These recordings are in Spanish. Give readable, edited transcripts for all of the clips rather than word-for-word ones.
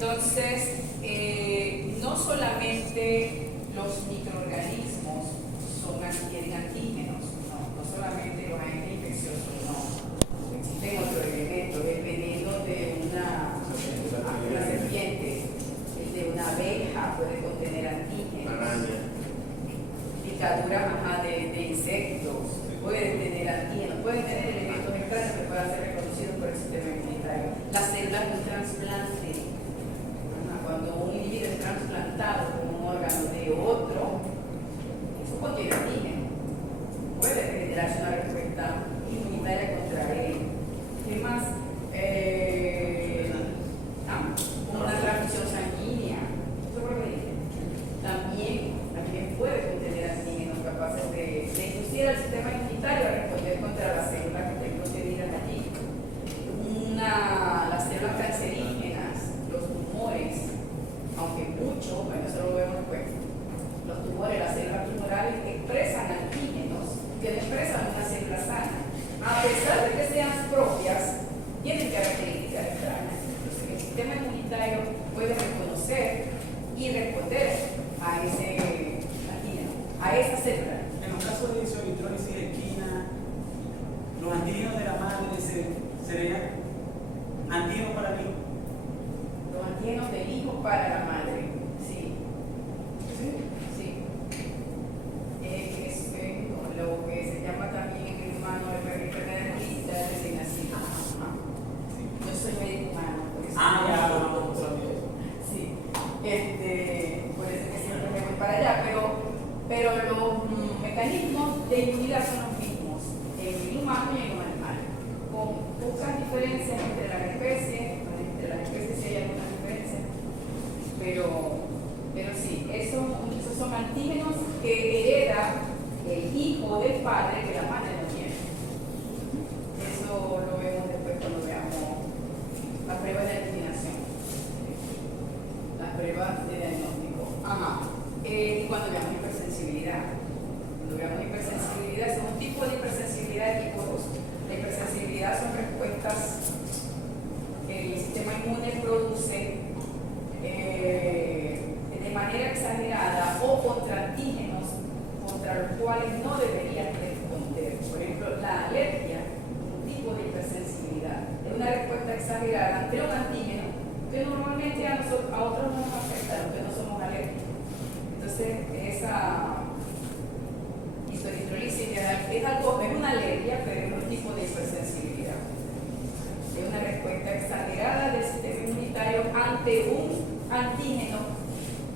Entonces, no solamente los microorganismos tienen antígenos, no solamente los agentes infecciosos, no. Existen otros elementos, el veneno de una serpiente, el de una abeja puede contener antígenos. Picaduras de insectos pueden tener antígenos, pueden tener elementos extraños que puedan ser reconocidos por el sistema inmunitario. Las células de un trasplante, cuando un individuo es trasplantado con un órgano de otro, eso contiene antígenos. Puede generarse una respuesta inmunitaria contra él. ¿Qué más? Una transfusión sanguínea. Eso es lo que dije. También puede contener antígenos capaces de inducir al sistema inmunitario a responder contra las células que estén contenidas allí. Las células cancerígenas, los tumores, aunque mucho, bueno, eso lo vemos después, los tumores, las células tumorales expresan antígenos que no expresan una célula sana. A pesar de que sean propias, tienen características extrañas. Entonces, el sistema inmunitario puede reconocer y responder a ese antígeno, a esa célula. En los casos de isovitrólisis de esquina, los antígenos de la madre serían antígenos para el hijo. Los antígenos del hijo para la madre, sí. Sí. Es lo que se llama también en el humano enfermedad hereditaria de recién nacido. Yo soy médico humano, por eso. Sí. Por eso que siempre me voy para allá, pero los mecanismos de inmunidad son los mismos en el humano y en el animal, con pocas diferencias entre las especies. Entre las especies sí hay algunas diferencias, pero sí, esos son antígenos que hereda el hijo del padre que la madre no tiene. Eso lo vemos después cuando veamos las pruebas de eliminación, las pruebas de diagnóstico. Cuando veamos hipersensibilidad. Cuando veamos hipersensibilidad, es un tipo de hipersensibilidad de tipo 2. La hipersensibilidad son respuestas que el sistema inmune produce de manera exagerada o contra antígenos contra los cuales no deberían responder. Por ejemplo, la alergia es un tipo de hipersensibilidad. Es una respuesta exagerada ante un antígeno que normalmente a otros no nos afecta, los que no somos alérgicos. Entonces, esa isoritrolisis es una alergia, pero es un tipo de hipersensibilidad. Es una respuesta exagerada del sistema inmunitario ante un antígeno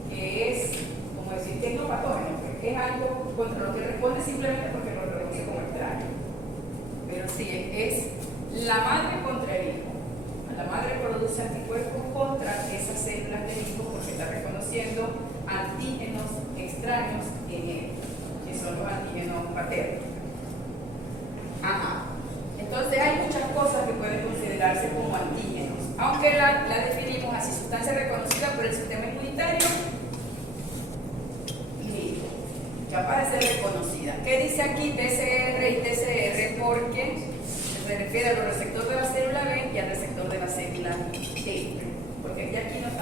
que es, como decir, tecnopatógeno, que es algo contra lo que responde simplemente porque lo reconoce como extraño. Pero sí, es la madre contra el hijo. La madre produce anticuerpos contra esas células del hijo porque está reconociendo antígenos extraños en él, que son los antígenos paternos. Entonces hay muchas cosas que pueden considerarse como antígenos, aunque la definimos así, sustancia reconocida por el sistema inmunitario y listo, capaz de ser reconocida. ¿Qué dice aquí TCR y TCR? Porque se refiere a los receptores de la célula B y al receptor de la célula T, porque ya aquí nos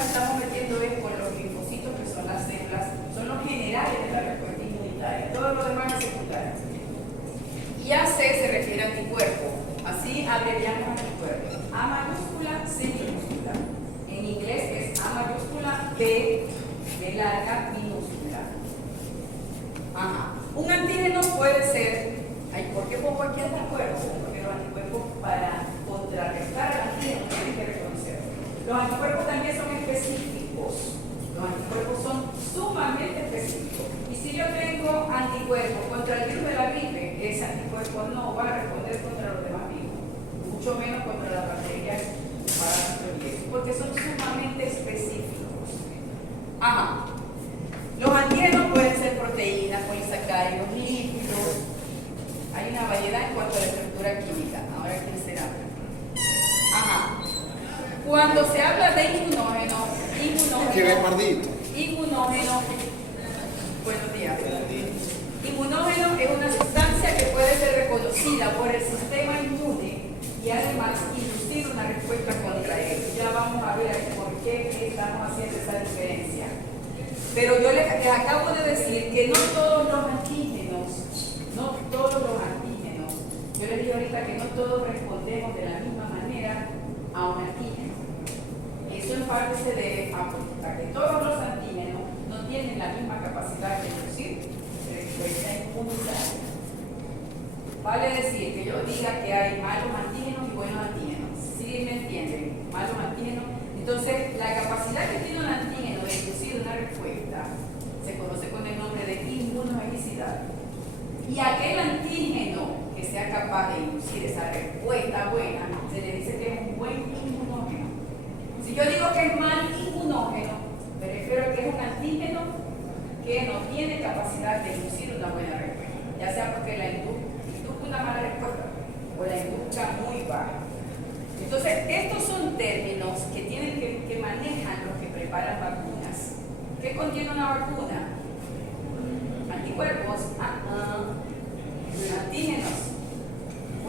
estamos metiendo con los linfocitos, que son las células, son los generales de la respuesta inmunitaria, todo lo demás es secundario. Y AC se refiere a anticuerpo, así abreviamos anticuerpo. A mayúscula, C minúscula. En inglés es A mayúscula, B larga, minúscula. Un antígeno puede ser, ¿por qué pongo aquí anticuerpos? Porque los anticuerpos para contrarrestar el antígeno tienen que reconocerlo. Los anticuerpos también son específicos. Los anticuerpos son sumamente específicos. Y si yo tengo anticuerpos contra el virus de la gripe, ese anticuerpo no va a responder contra los demás virus, mucho menos contra las bacterias parásitos, porque son sumamente específicos. Los antígenos pueden ser proteínas, polisacáridos, lípidos. Hay una variedad en cuanto a la estructura química. Ahora, ¿quién será? Cuando se habla de inmunógeno, buenos días. Inmunógeno es una sustancia que puede ser reconocida por el sistema inmune y además inducir una respuesta contra él. Ya vamos a ver por qué estamos haciendo esa diferencia. Pero yo les acabo de decir que no todos los antígenos, yo les digo ahorita que no todos respondemos de la misma manera a un antígeno. Eso en parte se debe a que todos los antígenos no tienen la misma capacidad de inducir respuesta inmunitaria. Vale decir que yo diga que hay malos antígenos y buenos antígenos. ¿Sí me entienden? Malos antígenos. Entonces, la capacidad que tiene un antígeno de inducir una respuesta se conoce con el nombre de inmunogenicidad. Y aquel antígeno que sea capaz de inducir esa respuesta buena, se le dice que es un buen inmunógeno. Si yo digo que es mal inmunógeno, me refiero a que es un antígeno que no tiene capacidad de inducir una buena respuesta, ya sea porque la induzca una mala respuesta o la induzca muy baja. Entonces, estos son términos que manejan los que preparan vacunas. ¿Qué contiene una vacuna? Anticuerpos, antígenos.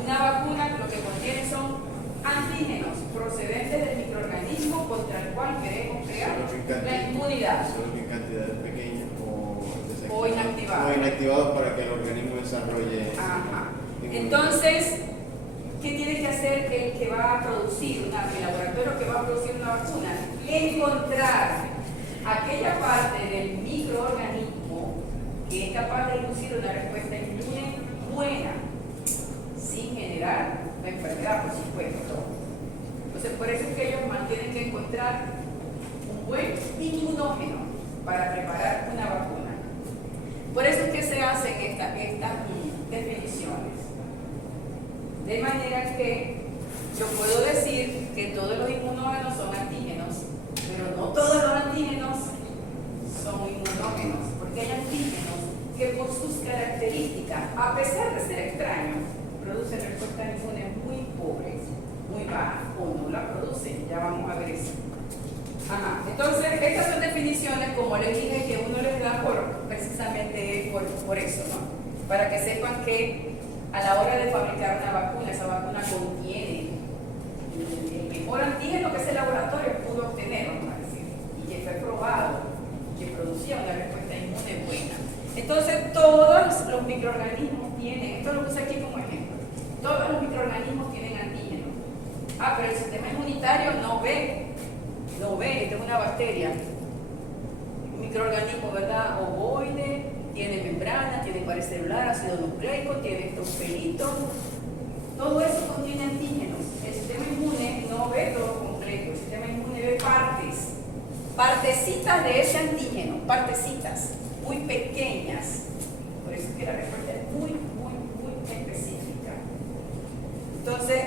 Una vacuna lo que contiene son antígenos procedentes del microorganismo contra el cual queremos crear la inmunidad. Solo en cantidades pequeñas o inactivados. O inactivados para que el organismo desarrolle. Ajá. Entonces, ¿qué tiene que hacer el que va a producir el laboratorio que va a producir una vacuna? Encontrar aquella parte del microorganismo que es capaz de inducir una respuesta inmune buena, sin generar la enfermedad, por supuesto. Entonces, por eso es que ellos tienen que encontrar un buen inmunógeno para preparar una vacuna. Por eso es que se hacen estas definiciones. De manera que yo puedo decir que todos los inmunógenos son antígenos, pero no todos los antígenos son inmunógenos, porque hay antígenos que por sus características, a pesar de ser extraños, producen respuestas inmunes muy pobres, muy bajas, o no la producen. Ya vamos a ver eso. Ajá. Entonces, estas son definiciones, como les dije, que uno les da precisamente por eso, ¿no? Para que sepan que a la hora de fabricar una vacuna, esa vacuna contiene el mejor antígeno que ese laboratorio pudo obtener, vamos a decir, y que fue probado, que producía una respuesta inmune buena. Entonces, todos los microorganismos tienen, esto lo puse aquí como ejemplo, todos los microorganismos tienen antígenos. Pero el sistema inmunitario no ve, esto es una bacteria, un microorganismo, ¿verdad? Ovoide, tiene membrana, tiene pared celular, ácido nucleico, tiene estos pelitos. Todo eso contiene antígenos. El sistema inmune no ve todo completo, el sistema inmune ve partecitas de ese antígeno, partecitas muy pequeñas. Por eso es que la respuesta es muy específica. Entonces,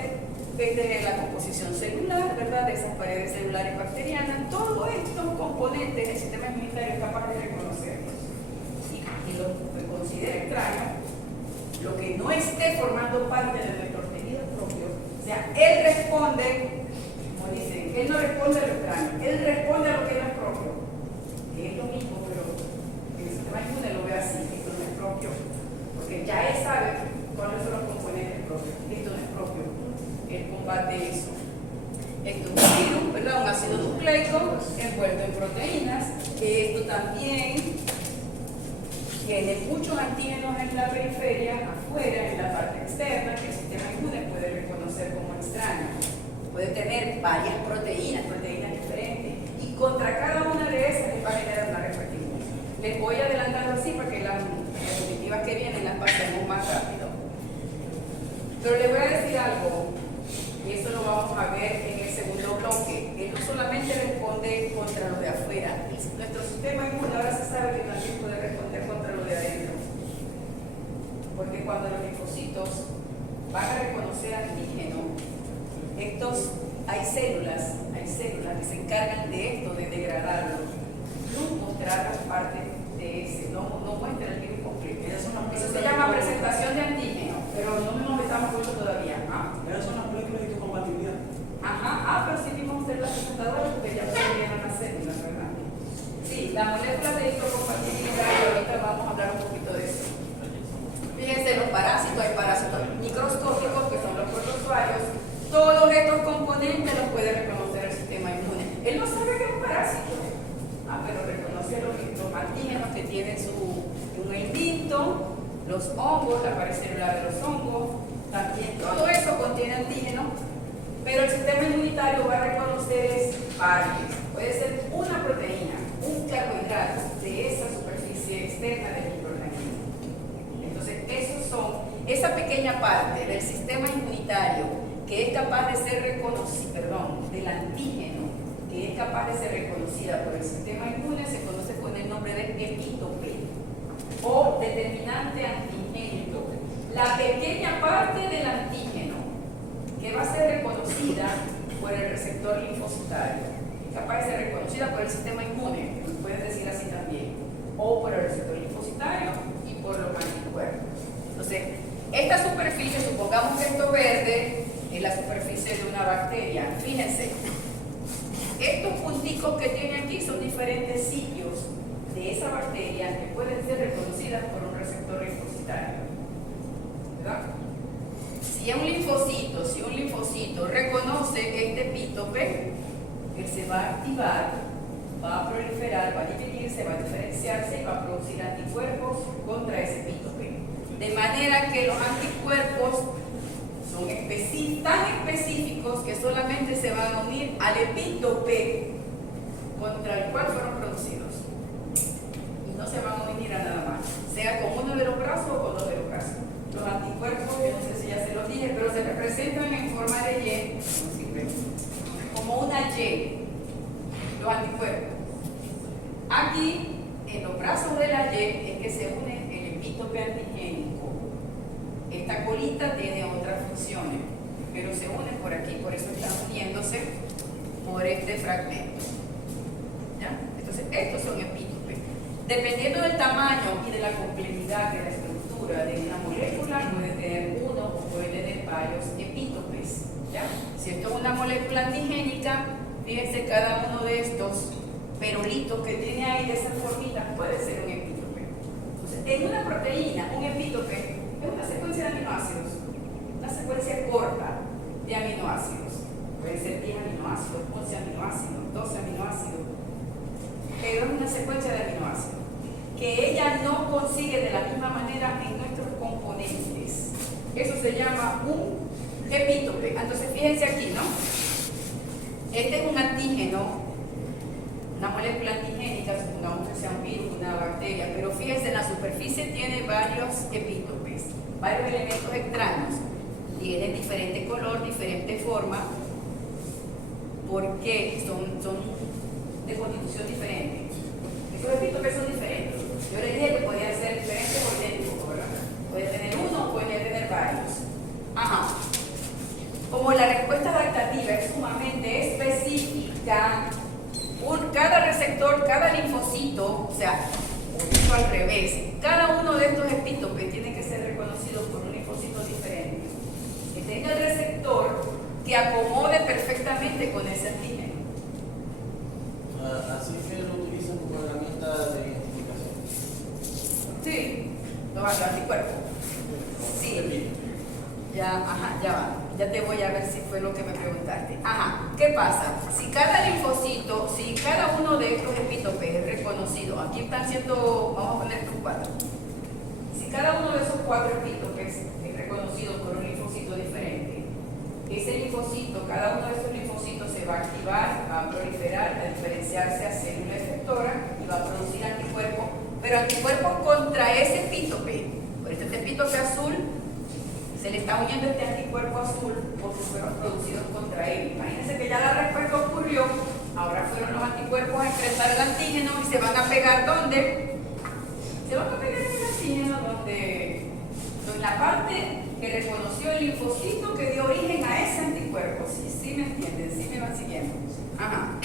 desde la composición celular, ¿verdad? De esas paredes celulares bacterianas, todos estos componentes el sistema inmunitario es capaz de reconocerlos. Y lo que considera extraño, lo que no esté formando parte de nuestro tejido propio, o sea, él responde, como dicen, él no responde a lo extraño, él responde a lo que no es propio, que es lo mismo, pero el sistema inmune lo ve así, esto no es propio, porque ya él sabe cuáles son los componentes propios, esto no es propio, él combate eso. Esto es un virus, ¿verdad? Un ácido nucleico envuelto en proteínas, esto también tiene muchos antígenos en la periferia, afuera, en la parte externa, que el sistema inmune puede reconocer como extraño. Puede tener varias proteínas diferentes, y contra cada una de esas les va a generar una respuesta inmune. Les voy adelantando así para que las diapositivas que vienen las pasemos más rápido. Pero les voy a decir algo, y eso lo vamos a ver en el segundo bloque. Él no solamente responde contra lo de afuera, nuestro sistema inmune ahora se sabe que también puede responder contra lo de adentro. Porque cuando los linfocitos van a reconocer antígeno, hay células que se encargan de esto, de degradarlo, no mostrar parte de ese, no muestra el virus completo. Eso se llama presentación de antígeno, pero no nos metamos con eso todavía. Pero son las moléculas de histocompatibilidad. Pero sí vimos ser las presentadoras porque ya se llenan las células, ¿verdad? Sí, la molécula de histocompatibilidad, y ahorita vamos a hablar un poquito de eso. Fíjense, los parásitos, hay parásitos microscópicos que son los protozoarios, componentes los puede reconocer el sistema inmune. Él no sabe que es un parásito, pero reconoce los antígenos que tienen un instinto, los hongos, la pared celular de los hongos, también todo eso contiene antígenos, pero el sistema inmunitario va a reconocer partes. Puede ser una proteína, un carbohidrato de esa superficie externa del microorganismo. Entonces, esa pequeña parte del sistema inmunitario que es capaz de ser reconocida, del antígeno, que es capaz de ser reconocida por el sistema inmune, se conoce con el nombre de epítope o determinante antigénico. La pequeña parte del antígeno que va a ser reconocida por el receptor linfocitario, capaz de ser reconocida por el sistema inmune, puedes decir así también, o por el receptor linfocitario y por los anticuerpos. Entonces, esta superficie, supongamos que esto verde es la superficie de una bacteria. Fíjense, estos punticos que tiene aquí son diferentes sitios de esa bacteria que pueden ser reconocidas por un receptor linfocitario, ¿verdad? Si un linfocito reconoce este epítope, él se va a activar, va a proliferar, va a dividirse, va a diferenciarse y va a producir anticuerpos contra ese epítope. De manera que los anticuerpos son tan específicos que solamente se van a unir al epítope contra el cual fueron producidos. Y no se van a unir a nada más, sea con uno de los brazos o con dos de los brazos. Los anticuerpos, yo no sé si ya se los dije, pero se representan en forma de Y, como una Y, los anticuerpos. Aquí, en los brazos de la Y, es que se une el epítope antigénico. Esta colita tiene otras funciones, pero se unen por aquí, por eso están uniéndose por este fragmento. ¿Ya? Entonces, estos son epítopes. Dependiendo del tamaño y de la complejidad de la estructura de una molécula, puede tener uno o puede tener varios epítopes. ¿Ya? Si esto es una molécula antigénica, fíjense, cada uno de estos perulitos que tiene ahí de esas formitas puede ser un epítope. Entonces, en una proteína, un epítope es una secuencia de aminoácidos, una secuencia corta de aminoácidos. Pueden ser 10 aminoácidos, 11 aminoácidos, 12 aminoácidos, pero es una secuencia de aminoácidos que ella no consigue de la misma manera en nuestros componentes. Eso se llama un epítope. Entonces, fíjense aquí, ¿no? Este es un antígeno, una molécula antigénica, supongamos que sea un virus, una bacteria, pero fíjense, en la superficie tiene varios epítopes, varios elementos extraños, tienen diferente color, diferente forma, porque son de constitución diferente. Esos epítopes son diferentes. Yo les dije que podían ser diferentes o idénticos, ¿verdad? Puede tener uno, puede tener varios. Ajá. Como la respuesta adaptativa es sumamente específica, cada receptor, cada linfocito, o sea, eso al revés, cada uno de estos epítopes tiene que ser reconocido por un linfocito diferente, que tenga el receptor que acomode perfectamente con ese antígeno. Así que lo utilizan como herramienta de identificación. Sí, los anticuerpos. Sí. Ya va. Ya te voy a ver si fue lo que me preguntaste. Ajá, ¿qué pasa? Si cada linfocito, si cada uno de estos epítopes es reconocido, aquí están siendo, vamos a poner estos 4. Si cada uno de esos 4 epítopes es reconocido por un linfocito diferente, ese linfocito, cada uno de esos linfocitos se va a activar, va a proliferar, a diferenciarse a célula efectora y va a producir anticuerpos, pero anticuerpos contra ese epítope. Por este epítope azul se le está uniendo este anticuerpo azul porque fueron producidos contra él. Imagínense que ya la respuesta ocurrió, ahora fueron los anticuerpos a enfrentar el antígeno y se van a pegar ¿dónde? Se van a pegar en el antígeno donde la parte que reconoció el linfocito que dio origen a ese anticuerpo. ¿Sí me entienden? ¿Sí me van siguiendo? Ajá.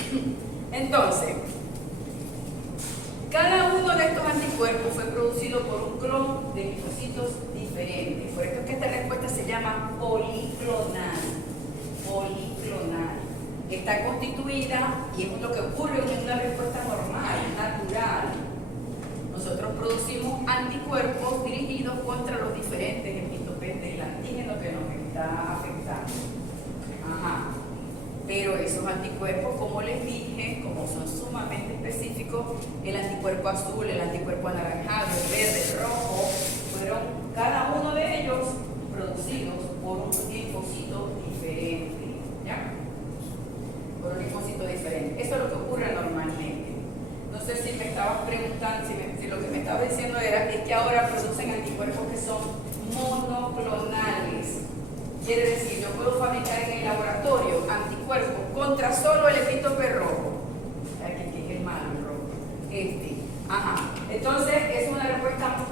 Entonces, cada uno de estos anticuerpos fue producido por un clon de linfocitos diferentes. Por esto es que esta respuesta se llama policlonal. Policlonal. Está constituida, y es lo que ocurre en una respuesta normal, natural. Nosotros producimos anticuerpos dirigidos contra los diferentes epítopes del antígeno que nos está afectando. Ajá. Pero esos anticuerpos, como les dije, como son sumamente específicos, el anticuerpo azul, el anticuerpo anaranjado, el verde, el rojo, fueron cada uno de ellos producidos por un linfocito diferente, ¿ya? Por un linfocito diferente. Eso es lo que ocurre normalmente. No sé si me estabas preguntando, si lo que me estaba diciendo es que ahora producen anticuerpos que son monoclonales. Quiere decir, yo puedo fabricar en el laboratorio anticuerpos contra solo el epítope rojo. Aquí que es el malo, el rojo. Entonces, es una respuesta,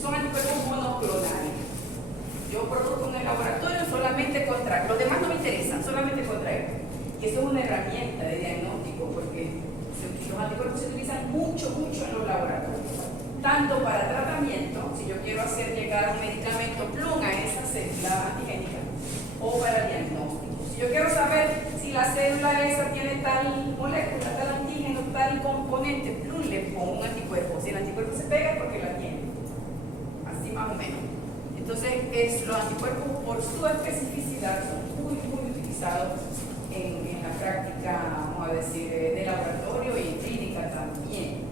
son anticuerpos monoclonales. Yo produzco en el laboratorio solamente contra, los demás no me interesan, solamente contra esto. Y eso es una herramienta de diagnóstico, porque los anticuerpos se utilizan mucho en los laboratorios. Tanto para tratamiento, si yo quiero hacer llegar un medicamento plum a esa célula antigénica, o para diagnóstico. Si yo quiero saber si la célula esa tiene tal molécula, tal antígeno, tal componente, plum, le pongo un anticuerpo. Si el anticuerpo se pega, porque la tiene. Así más o menos. Entonces, los anticuerpos, por su especificidad, son muy utilizados en la práctica, vamos a decir, de laboratorio y en clínica también.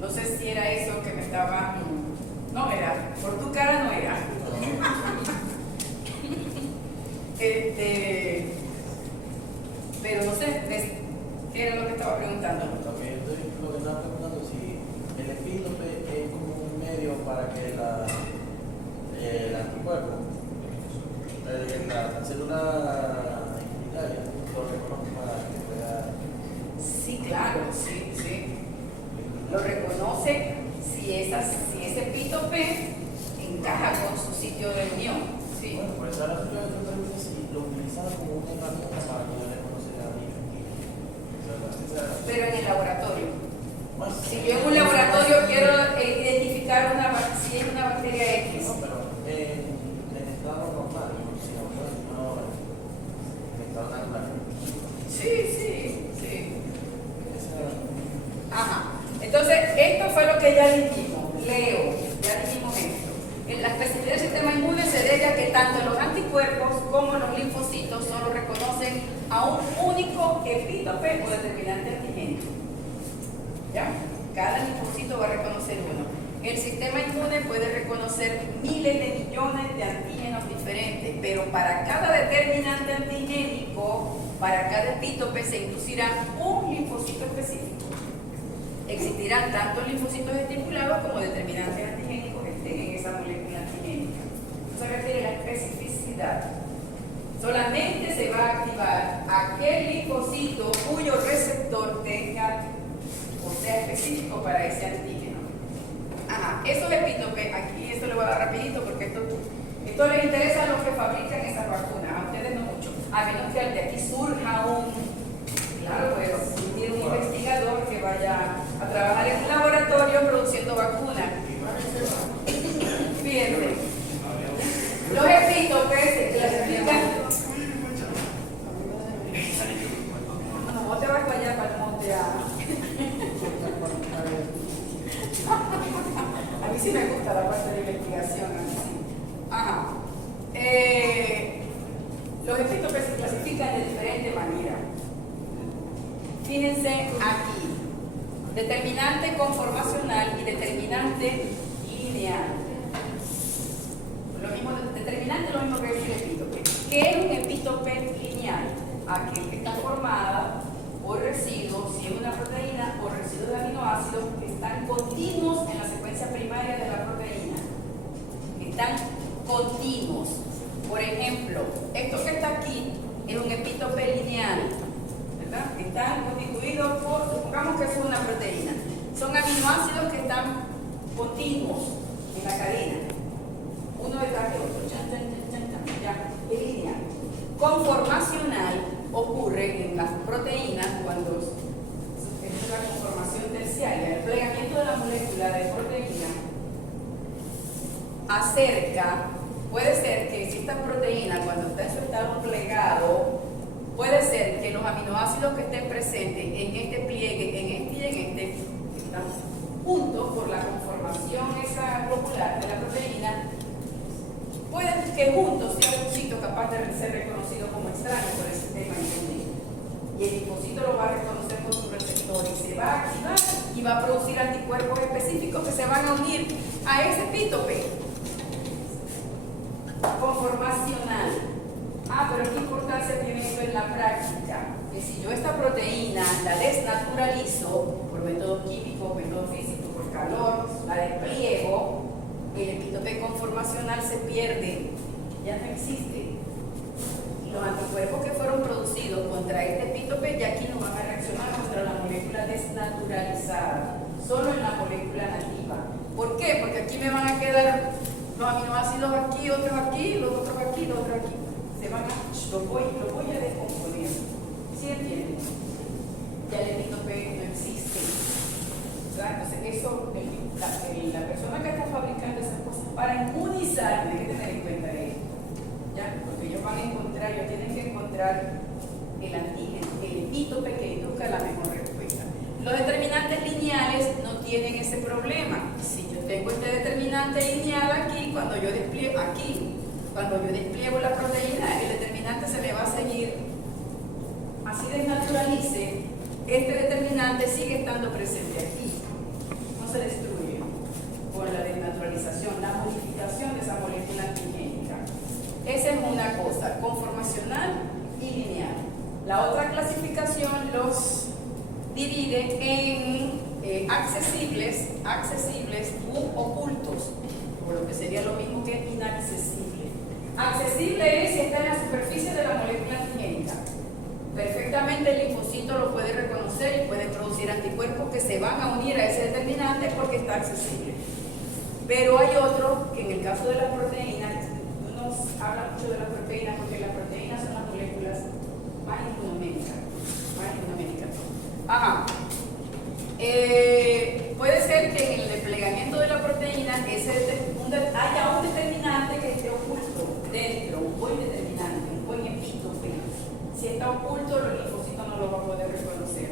No sé si era eso que me estaba... No era, por tu cara no era. Pero no sé, ¿qué era lo que estaba preguntando? Lo que estaba preguntando es si el epítope es como un medio para que el anticuerpo, la célula inmunitaria, lo reconozca para que pueda... Sí, claro, sí. Lo reconoce si ese epítope encaja con su sitio de unión. Sí. Bueno, por eso ahora yo pregunto si lo utilizaba como una herramienta para poder reconocer a mi Pero en el laboratorio. Bueno, Si yo en un laboratorio quiero identificar si es una bacteria X. no, pero en estado normal, no en estado natural. Sí. Entonces, esto fue lo que ya dijimos. Ya dijimos esto. En la especificidad del sistema inmune se debe a que tanto los anticuerpos como los linfocitos solo reconocen a un único epítope o determinante antigénico. ¿Ya? Cada linfocito va a reconocer uno. El sistema inmune puede reconocer miles de millones de antígenos diferentes, pero para cada determinante antigénico, para cada epítope se inducirá un linfocito específico. Existirán tanto linfocitos estimulados como determinantes antigénicos que estén en esa molécula antigénica. Eso se refiere a la especificidad. Solamente se va a activar aquel linfocito cuyo receptor tenga o sea específico para ese antígeno. Esos epítopes, aquí esto lo voy a dar rapidito porque esto les interesa a los que fabrican esas vacunas, a ustedes no mucho. A menos que de aquí surja claro, pues tiene un investigador que vaya a trabajar en un laboratorio produciendo vacunas. Fíjense, los epítopes se clasifican. No, vos te vas para allá, para el monte a mí sí me gusta la parte de investigación. Los epítopes se clasifican de diferente manera. Fíjense aquí, determinante conformacional y determinante lineal. Determinante es lo mismo que decir epítope. ¿Qué es un epítope lineal? Aquel que está formada por residuos, si es una proteína, o residuos de aminoácidos que están continuos en la secuencia primaria de la proteína. Están continuos. Por ejemplo, esto que está aquí es un epítope lineal. Están constituidos por, supongamos que es una proteína. Son aminoácidos que están continuos en la cadena, uno detrás de otro, ya, es lineal. Conformacional ocurre en las proteínas cuando es la conformación terciaria, el plegamiento de la molécula de proteína puede ser que si esta proteína cuando está en su estado plegado, puede ser que los aminoácidos que estén presentes en este pliegue, en este y en este, están juntos por la conformación esa globular de la proteína, puede que juntos sea un sitio capaz de ser reconocido como extraño por el sistema inmune. a unir a ese epítope conformacional. Pero ¿qué importancia tiene esto en la práctica? Que si yo esta proteína la desnaturalizo por método químico, método físico, por calor, la despliego, el epítope conformacional se pierde, ya no existe. Y los anticuerpos que fueron producidos contra este epítope ya aquí no van a reaccionar contra la molécula desnaturalizada, solo en la molécula nativa. ¿Por qué? Porque aquí me van a quedar los aminoácidos aquí, otros aquí, los otros aquí, los otros aquí. Los voy a descomponer. ¿Sí entienden? Ya el epítope no existe. Entonces, eso, la persona que está fabricando esas cosas para inmunizar, tiene que tener en cuenta esto. ¿Ya? Porque ellos van a encontrar, ellos tienen que encontrar el antígeno, el epítope que induzca la mejor respuesta. Los determinantes lineales no tienen ese problema. Si yo tengo este determinante lineal aquí, cuando yo despliego la proteína, el determinante se me va a seguir, así desnaturalice, este determinante sigue estando presente aquí, no se destruye por la desnaturalización, la modificación de esa molécula antigénica. Esa es una cosa, conformacional y lineal. La otra clasificación los divide en accesibles u ocultos, por lo que sería lo mismo que inaccesible. Accesible es si está en la superficie de la molécula antigénica. Perfectamente el linfocito lo puede reconocer y puede producir anticuerpos que se van a unir a ese determinante porque está accesible. Pero hay otro que en el caso de las proteínas, no nos habla mucho de las proteínas porque las proteínas son las moléculas más inmunométricas. Puede ser que en el desplegamiento de la proteína haya un determinante que esté oculto dentro, un buen determinante, un buen epítope. Si está oculto, los linfocitos no lo van a poder reconocer.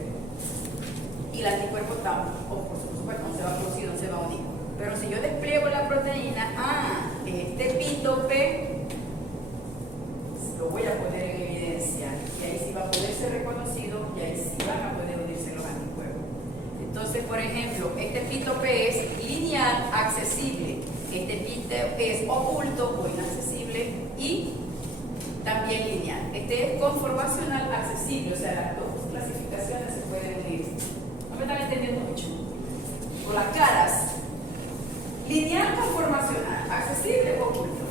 Y el anticuerpo por supuesto, no se va a producir, no se va a unir. Pero si yo despliego la proteína, este epítope lo voy a poner en evidencia. Y ahí sí va a poder ser reconocido y ahí sí van a poder unirse los anticuerpos. Entonces, por ejemplo, este epítope es lineal, accesible. Este epítope es oculto o inaccesible y también lineal. Este es conformacional accesible, o sea, las dos clasificaciones se pueden unir. No me están entendiendo mucho. Por las caras. Lineal, conformacional, accesible o oculto.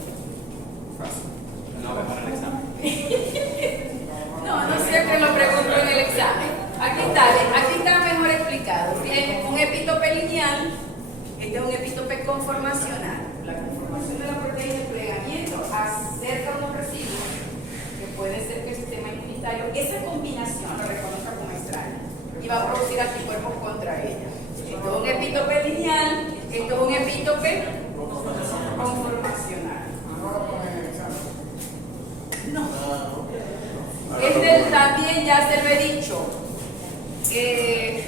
No, para el examen. No siempre lo pregunto en el examen. Aquí está mejor explicado. Tiene un epítope lineal, este es un epítope conformacional. La conformación de la proteína de plegamiento acerca unos residuos que puede ser que el sistema inmunitario, esa combinación lo reconozca como extraña y va a producir anticuerpos contra ella. Esto es un epítope lineal, esto es un epítope conformacional. No. También ya se lo he dicho.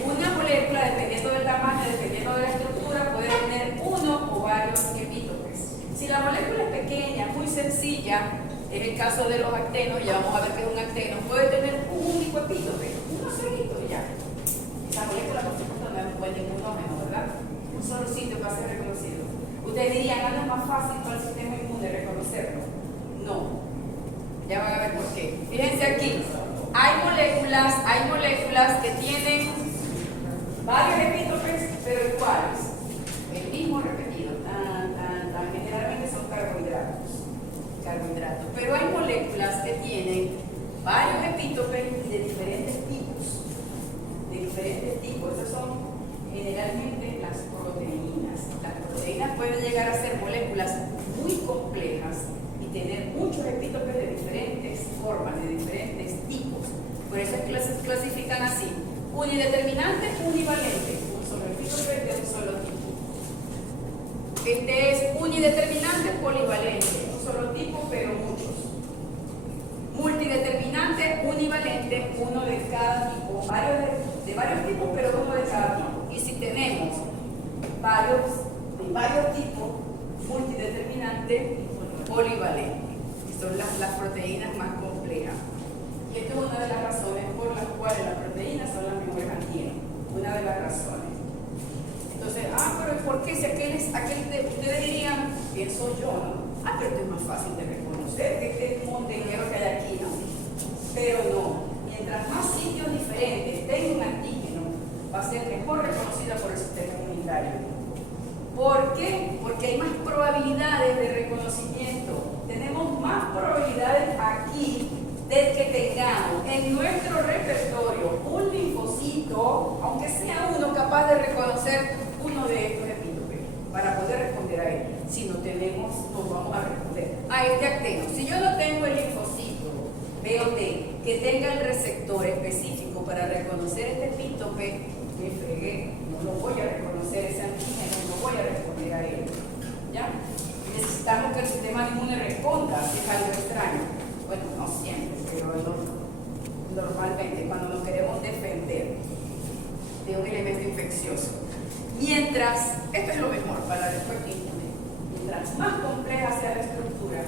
Una molécula, dependiendo del tamaño, dependiendo de la estructura, puede tener uno o varios epítopes. Si la molécula es pequeña, muy sencilla, en el caso de los actenos, ya vamos a ver que es un acteno, puede tener un único epítope, uno solito ya. Esa molécula, por supuesto, no es un buen inmunógeno, ¿verdad? Un solo sitio para ser reconocido. Ustedes dirían, no es más fácil para el sistema inmune reconocerlo. No. Ya van a ver por qué. Fíjense aquí. Hay moléculas que tienen varios epítopes, pero iguales. El mismo repetido. Generalmente son carbohidratos. Pero hay moléculas que tienen varios epítopes y de diferentes tipos. Esas son generalmente las proteínas. Las proteínas pueden llegar a ser moléculas muy complejas y tener muchos epítopes de diferentes formas, de diferentes tipos. Por eso es que las clasifican así: unideterminante, univalente, un solo epítope de un solo tipo. Este es unideterminante, polivalente, un solo tipo pero muchos. Multideterminante, univalente, uno de cada tipo, de varios tipos pero uno de cada tipo. Y si tenemos varios tipos, multideterminante, polivalente. Y son las proteínas más complejas. Y esta es una de las razones por las cuales las proteínas son las mejores antígenos. Una de las razones. Entonces, pero ¿por qué? Si ustedes dirían, pienso yo, ¿no? Pero esto es más fácil de reconocer que este monteñero que hay aquí, ¿no? Pero no, mientras más sitios diferentes tenga un antígeno, va a ser mejor reconocida por el sistema inmunitario. ¿Por qué? Porque hay más probabilidades de reconocimiento. Tenemos más probabilidades aquí de que tengamos en nuestro repertorio un linfocito, aunque sea uno capaz de reconocer uno de estos epítopes, para poder responder a él. Si no tenemos, nos vamos a responder a este acteno. Si yo no tengo el linfocito BOT que tenga el receptor específico para reconocer este epítope, me fregué, no lo voy a reconocer ese antígeno, no voy a responder a él. ¿Ya? Necesitamos que el sistema inmune responda, si es algo extraño. Bueno, no siempre, pero normalmente cuando nos queremos defender de un elemento infeccioso. Mientras, esto es lo mejor para la respuesta inmune, mientras más compleja sea la estructura,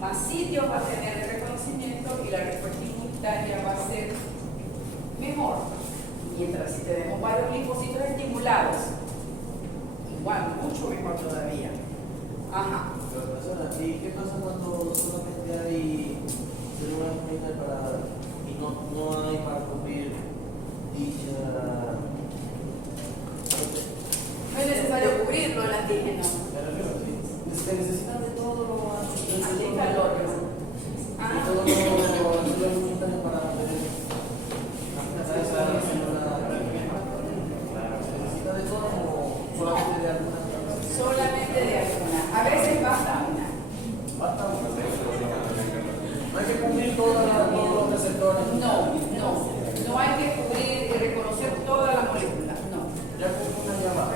más sitios va a tener de reconocimiento y la respuesta inmunitaria va a ser mejor. Mientras si tenemos varios linfocitos estimulados, igual, mucho mejor todavía. Ajá. Pero, profesora, ¿y qué pasa cuando solamente hay células inmunitarias y no hay para cubrir dicha? No es necesario cubrirlo, el antígeno. Se necesita de todo lo Anticalórico. de todo lo inmunitario para poder alcanzar esa célula. ¿Se necesita de todo o solamente de alguna? Solamente de alguna. A veces basta una. Basta una. No hay que cubrir todos los receptores. No hay que cubrir y reconocer toda la molécula. No. Ya con una ya va.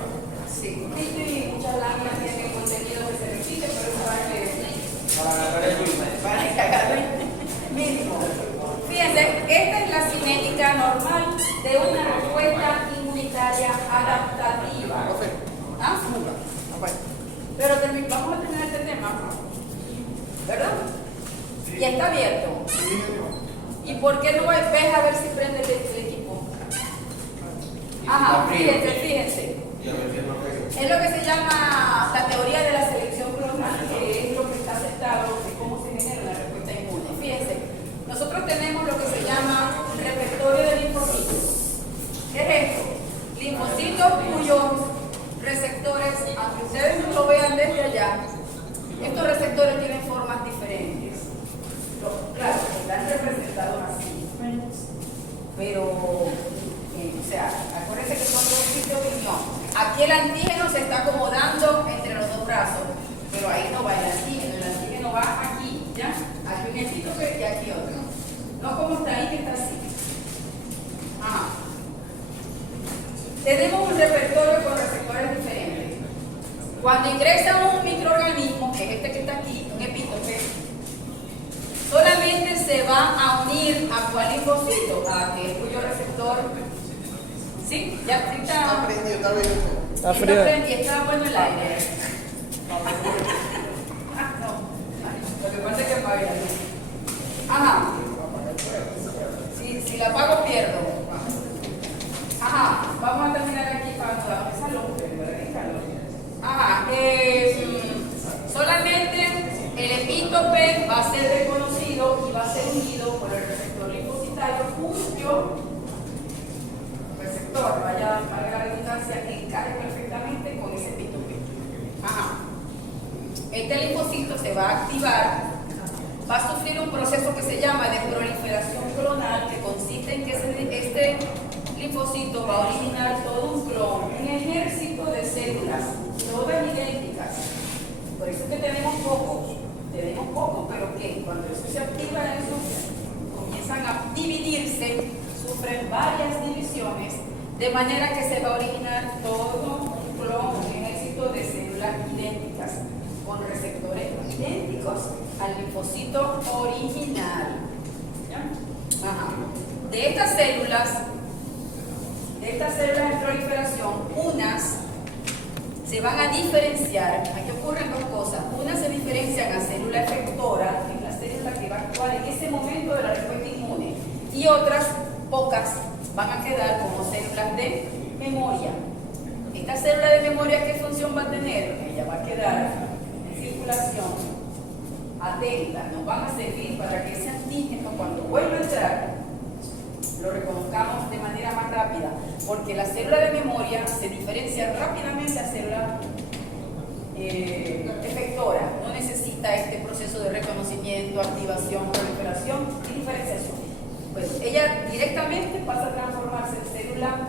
Sí, y muchas láminas tienen contenido que se repite, pero eso va a ser Para agarrar el ritmo. para que agarre el mínimo. Fíjense, esta es la cinética normal de una respuesta inmunitaria adaptativa. ¿Ah? Pero vamos a terminar este tema, ¿verdad? Ya está abierto. ¿Y por qué no ves a ver si prende el equipo? Ajá, fíjense. Es lo que se llama la teoría de la selección clonal, que es lo que está aceptado de cómo se genera la respuesta inmune. Fíjense, nosotros tenemos lo que se llama repertorio de linfocitos. ¿Qué es esto? Linfocitos cuyos receptores, aunque ustedes no lo vean desde allá, estos receptores tienen formas diferentes. Claro, están representados así. Pero, o sea, acuérdense que son dos sitios de unión. Aquí el antígeno se está acomodando entre los dos brazos, pero ahí no va el antígeno va aquí, ¿ya? Aquí un epítope y aquí otro. No como está ahí, que está así. Ajá. Tenemos un repertorio con receptores diferentes. Cuando ingresa un microorganismo, que es este que está aquí, un epítope, solamente se va a unir a cuál linfocito, a aquel cuyo receptor. ¿Sí? Ya está prendido, está bien. Está frío. Está bueno el aire. No. Lo que pasa es que apague la luz. Ajá. Si la apago, pierdo. Ajá. Vamos a terminar aquí para esa luz, ¿verdad? Ajá. Solamente el epítope va a ser reconocido y va a ser unido por el receptor linfocitario cuyo receptor, vaya a la redundancia, encaje perfectamente con ese epítope. Ajá. Este linfocito se va a activar, va a sufrir un proceso que se llama de proliferación clonal, que consiste en que este linfocito va a originar todo un clon, un ejército de células, todas idénticas. Por eso es que tenemos poco, pero que cuando eso se activa, comienzan a dividirse, sufren varias divisiones, de manera que se va a originar todo un clon, un ejército de células idénticas, con receptores idénticos al linfocito original. ¿Ya? Ajá. De estas células de proliferación, unas se van a diferenciar. Aquí ocurren dos cosas. Unas se diferencian a célula efectora, que es la célula que va a actuar en ese momento de la respuesta inmune, y otras, pocas, van a quedar como células de memoria. Esta célula de memoria, ¿qué función va a tener? Ella va a quedar en circulación, atenta, nos van a servir para que ese antígeno, cuando vuelva a entrar, lo reconozcamos de manera más rápida, porque la célula de memoria se diferencia rápidamente a célula efectora, no necesita este proceso de reconocimiento, activación, proliferación y diferenciación. Pues ella directamente pasa a transformarse en célula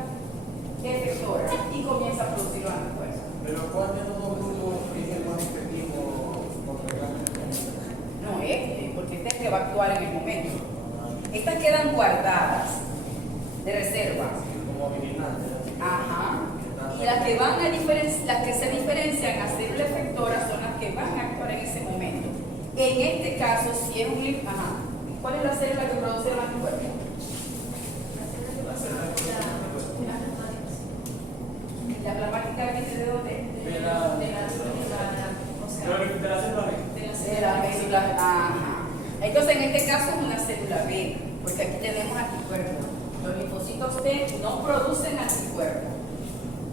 efectora y comienza a producir los anticuerpos. Pero ¿cuál de los dos grupos es el más efectivo contra el cáncer? No porque este es que va a actuar en el momento. Estas quedan guardadas de reserva. Como habilitantes. Ajá. Y las que van a las que se diferencian a célula efectora son las que van a actuar en ese momento. En este caso, si es un ajá. ¿Cuál es la célula que produce el anticuerpo? La plasmática viene de dónde? De la célula. Ajá. Entonces, en este caso es una célula B, porque aquí tenemos anticuerpos. Los linfocitos T no producen anticuerpos.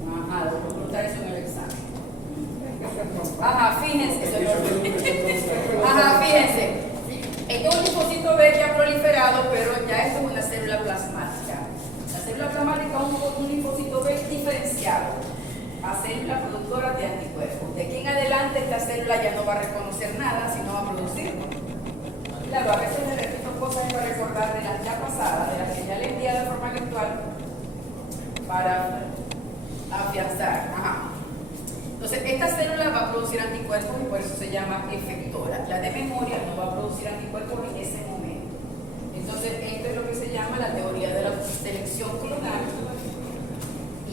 Ajá, voy a preguntar eso en el examen. Ajá, fíjense. Ajá, fíjense. Este es un linfocito B ya proliferado, pero ya esto es una célula plasmática. La célula plasmática es un linfocito B diferenciado a célula productora de anticuerpos. De aquí en adelante esta célula ya no va a reconocer nada, sino va a producir. Claro, a veces me repito cosas para recordar de las ya pasadas, de las que ya le envié de forma virtual para afianzar. Ajá. Entonces, esta célula va a producir anticuerpos y por eso se llama efectora. La de memoria no va a producir anticuerpos en ese momento. Entonces, esto es lo que se llama la teoría de la selección clonal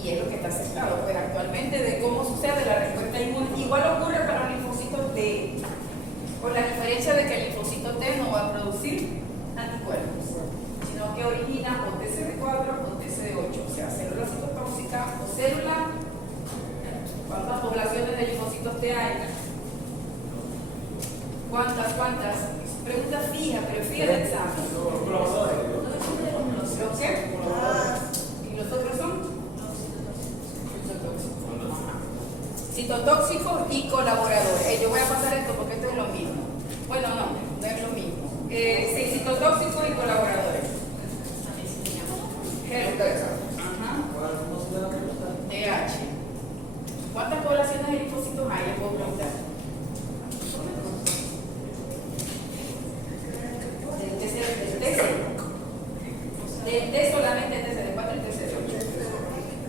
y es lo que está aceptado pues, actualmente de cómo sucede la respuesta inmune. Igual ocurre para los linfocitos T, con la diferencia de que el linfocito T no va a producir anticuerpos, sino que origina o TCD4 o TCD8, o sea, célula citotóxica o célula. ¿Cuántas poblaciones de linfocitos T hay? ¿Cuántas? Pregunta fija, pero fija el examen. ¿Los qué? ¿Y los otros son? Citotóxicos y colaboradores. Yo voy a pasar esto porque esto es lo mismo. Bueno, no es lo mismo. Sí, citotóxicos y colaboradores. TH. ¿Cuántas poblaciones de linfocitos hay? Les puedo preguntar. Del T solamente el TCD4 y el TCD8.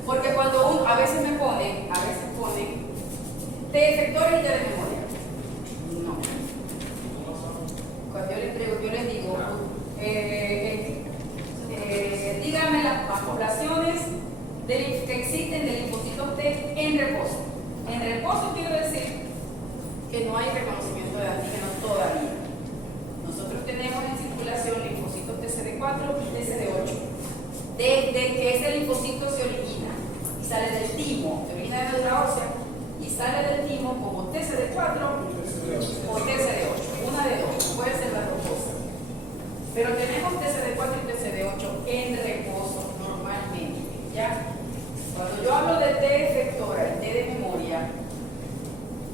Porque cuando a veces ponen T efectores y T de memoria. No. Cuando yo les digo, díganme las poblaciones que existen de linfocitos T en reposo. En reposo quiero decir que no hay reconocimiento de antígenos todavía. Nosotros tenemos en circulación linfocitos TCD4 y TCD8. Desde que ese linfocito se origina y sale del timo, se origina de la médula ósea y sale del timo como TCD4 o TCD8. Una de dos, puede ser las dos cosas. Pero tenemos TCD4 y TCD8 en reposo normalmente. ¿Ya? Cuando yo hablo de T efectora, el T de memoria,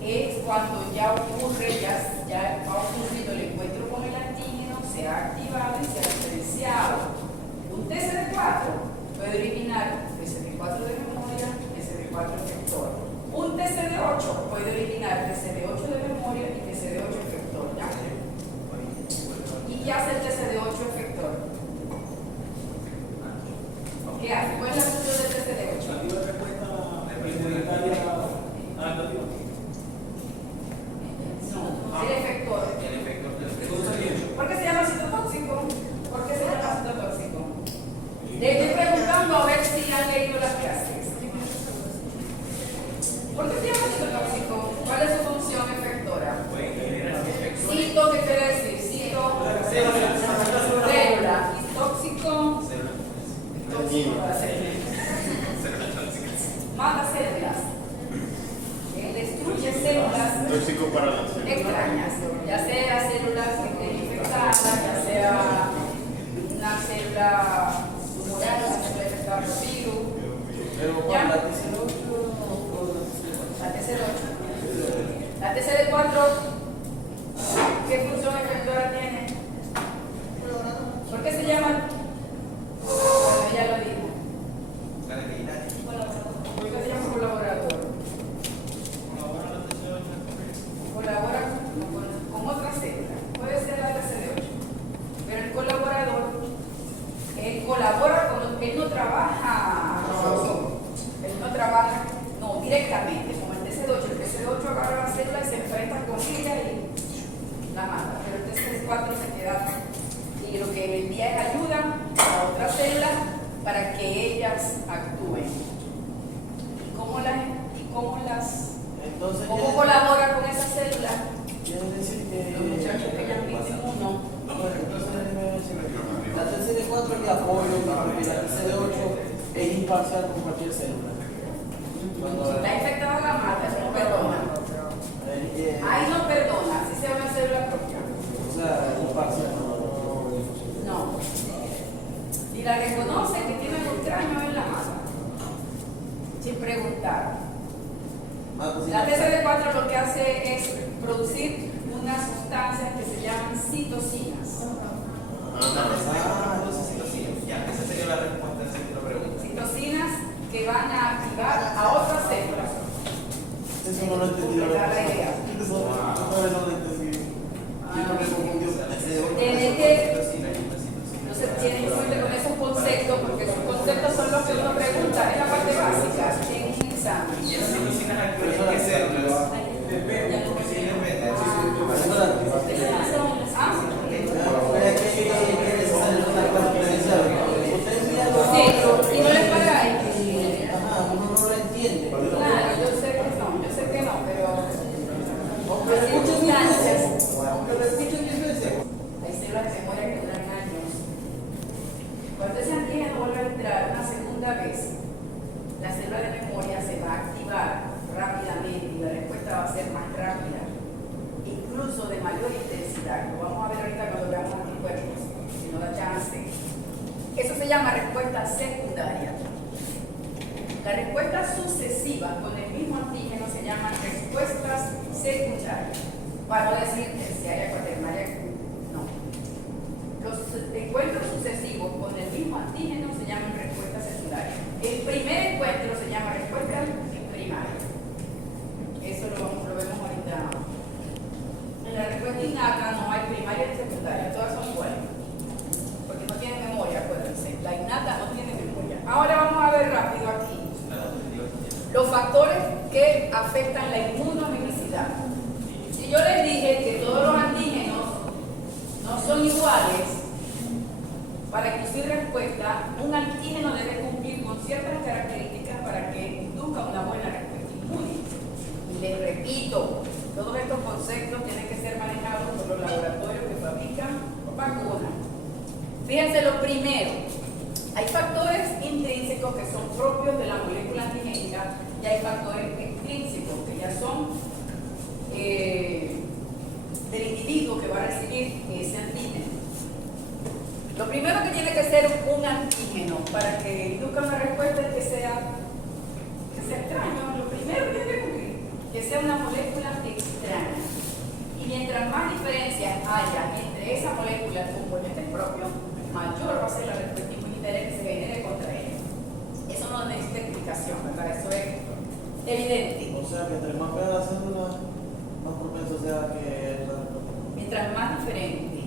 es cuando ya ocurre, ya ha ocurrido el encuentro con el antígeno, se ha activado y se ha diferenciado. Un TCD4 puede originar TCD4 de memoria, TCD4 efector. Un TCD8 puede originar TCD8 de memoria y TCD8 efector. ¿Ya? ¿Y qué hace el TCD8 efector? ¿Qué hace? ¿Cuál es la función del TCD8? Activa respuesta inmunitaria adaptativa. No, el efector. ¿Por qué se llama citotóxico? ¿Por qué se llama citotóxico? Le estoy preguntando a ver si han leído las clases. ¿Por qué se llama citotóxico? ¿Cuál es su función efectora? Cito, ¿qué quiere decir? Cito, célula. Y tóxico, mata células. Destruye células Tóxico para la célula. extrañas, ya sea células que estén infectadas, ya sea una célula tumoral, una célula infectada por virus. Pero Ya. cuando la TCD8 La TCD4, ¿qué función efectuada tiene? ¿Por qué se llama? Bueno, ella lo dijo. ¿Por qué se llama colaborador? Colabora con otra célula. Puede ser la TCD8. Pero el colaborador, él colabora con los, él no trabaja, no, directamente, como el TCD8. El TCD8 agarra la célula y se enfrenta con ella y la mata. Pero el TCD4 se queda y lo que le envía es ayuda a otra célula para que ellas actúen. Entonces, ¿Cómo colabora con esa célula? quiere decir que Los muchachos que ya viste uno. Bueno, entonces la TCD4 es de apoyo, porque la TCD8 es imparcial con cualquier célula. La infectada la mata, eso no perdona. Ahí no perdona, así sea una célula propia. O sea, imparcial. No. Y la reconoce que tiene un extraño en la mata. Sin preguntar. La TCD4 lo que hace es producir unas sustancias que se llaman citocinas. Esa sería la respuesta si te lo pregunto. Citocinas que van a activar a otras células. Eso no lo entendí. Eso no lo entendí. Siempre me confundió. Tiene que, no se tiene que poner con esos conceptos, porque esos conceptos son los que uno pregunta en la parte básica, en un examen. Y esas citocinas actúan en qué células. Sí, y no les pagáis. Uno no lo entiende. Claro, yo sé que no, pero hay muchas sustancias. Hay células de memoria que duran años. Cuando ese antígeno vuelve a entrar una segunda vez, la célula de memoria se va a activar rápidamente y la respuesta va a ser más rápida, incluso de mayor intensidad. Lo vamos a ver ahorita cuando veamos anticuerpos, si no da chance. Eso se llama respuesta secundaria. Las respuestas sucesivas con el mismo antígeno se llaman respuestas secundarias. Para no decir terciaria, cuaternaria, no. Los encuentros sucesivos con el mismo antígeno se llaman respuestas secundarias. El primer encuentro se llama respuesta primaria. Eso lo vemos ahorita. En la respuesta innata no hay primaria ni secundaria, todas son iguales. Porque no tienen memoria, acuérdense. La innata no tiene memoria. Ahora vamos a ver rápido aquí los factores que afectan la inmunogenesidad. Si yo les dije que todos los antígenos no son iguales, para inducir respuesta, un antígeno debe cumplir con ciertas características para que induzca una buena respuesta inmune. Y les repito, todos estos conceptos tienen que ser manejados por los laboratorios que fabrican vacunas. Fíjense lo primero. Hay factores intrínsecos que son propios de la molécula antigénica y hay factores extrínsecos que ya son del individuo que va a recibir ese antígeno. Lo primero que tiene que ser un antígeno para que induzca una respuesta es que sea extraño. Lo primero que tiene que cumplir, que sea una molécula extraña. Y mientras más diferencias haya entre esa molécula y el componente propio, mayor va a ser la respuesta inmunitaria que se genere contra ella. Eso no necesita explicación, ¿verdad? Eso es evidente. O sea que entre más pega la célula, más propenso sea que la respuesta. Mientras más diferente.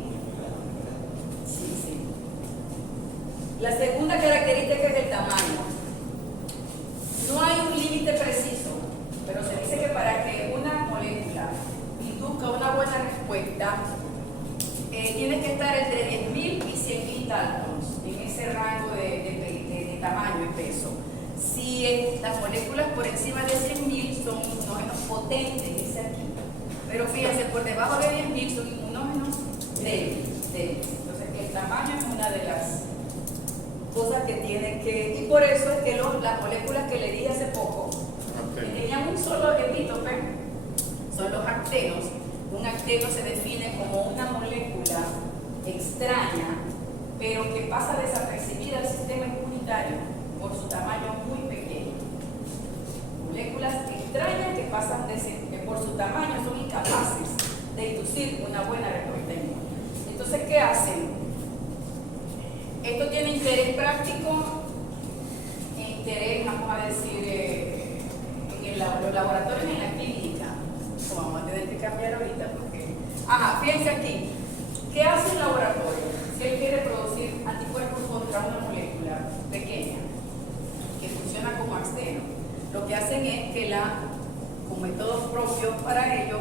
Sí. La segunda característica es el tamaño. No hay un límite preciso, pero se dice que para que una molécula induzca una buena respuesta, tiene que estar entre 10.000 y 100.000 daltons en ese rango de tamaño y peso. Si las moléculas por encima de 100.000 son inmunógenos potentes, dice aquí. Pero fíjense, por debajo de 10.000 son inmunógenos débiles. Entonces, el tamaño es una de las cosas que tienen que... Y por eso es que las moléculas que le di hace poco, que tenían un solo epítope, son los actenos. Un acteno se define como una molécula extraña, pero que pasa desapercibida al sistema inmunitario por su tamaño muy pequeño. Moléculas extrañas que pasan por su tamaño son tiene interés práctico e interés, vamos a decir, en los laboratorios en la clínica. Como vamos a tener que cambiar ahorita porque... Ajá, fíjense aquí. ¿Qué hace un laboratorio? Si él quiere producir anticuerpos contra una molécula pequeña que funciona como axeno, lo que hacen es que con métodos propios para ello,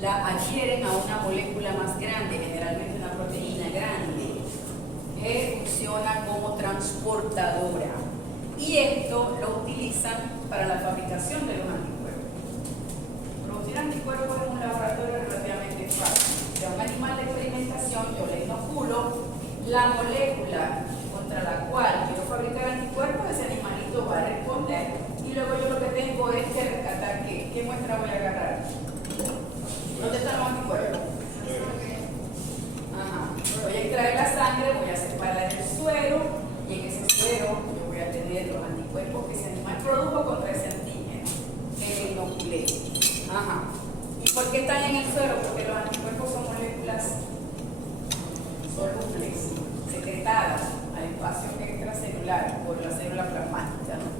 la adhieren a una molécula más grande, generalmente una proteína grande, que funciona como transportadora. Y esto lo utilizan para la fabricación de los anticuerpos. Producir anticuerpos en un laboratorio es relativamente fácil. Si a un animal de experimentación yo le inoculo la molécula contra la cual quiero fabricar anticuerpos, ese animalito va a responder y luego yo lo que tengo es que rescatar ¿qué muestra voy a agarrar? ¿Dónde están los anticuerpos? Ajá. Voy a extraer la sangre, voy a separar el suero y en ese suero yo voy a tener los anticuerpos que ese animal produjo contra ese antígeno que le inoculé. Ajá. ¿Y por qué están en el suero? Porque los anticuerpos son moléculas solubles, secretadas al espacio extracelular por la célula plasmática, ¿no?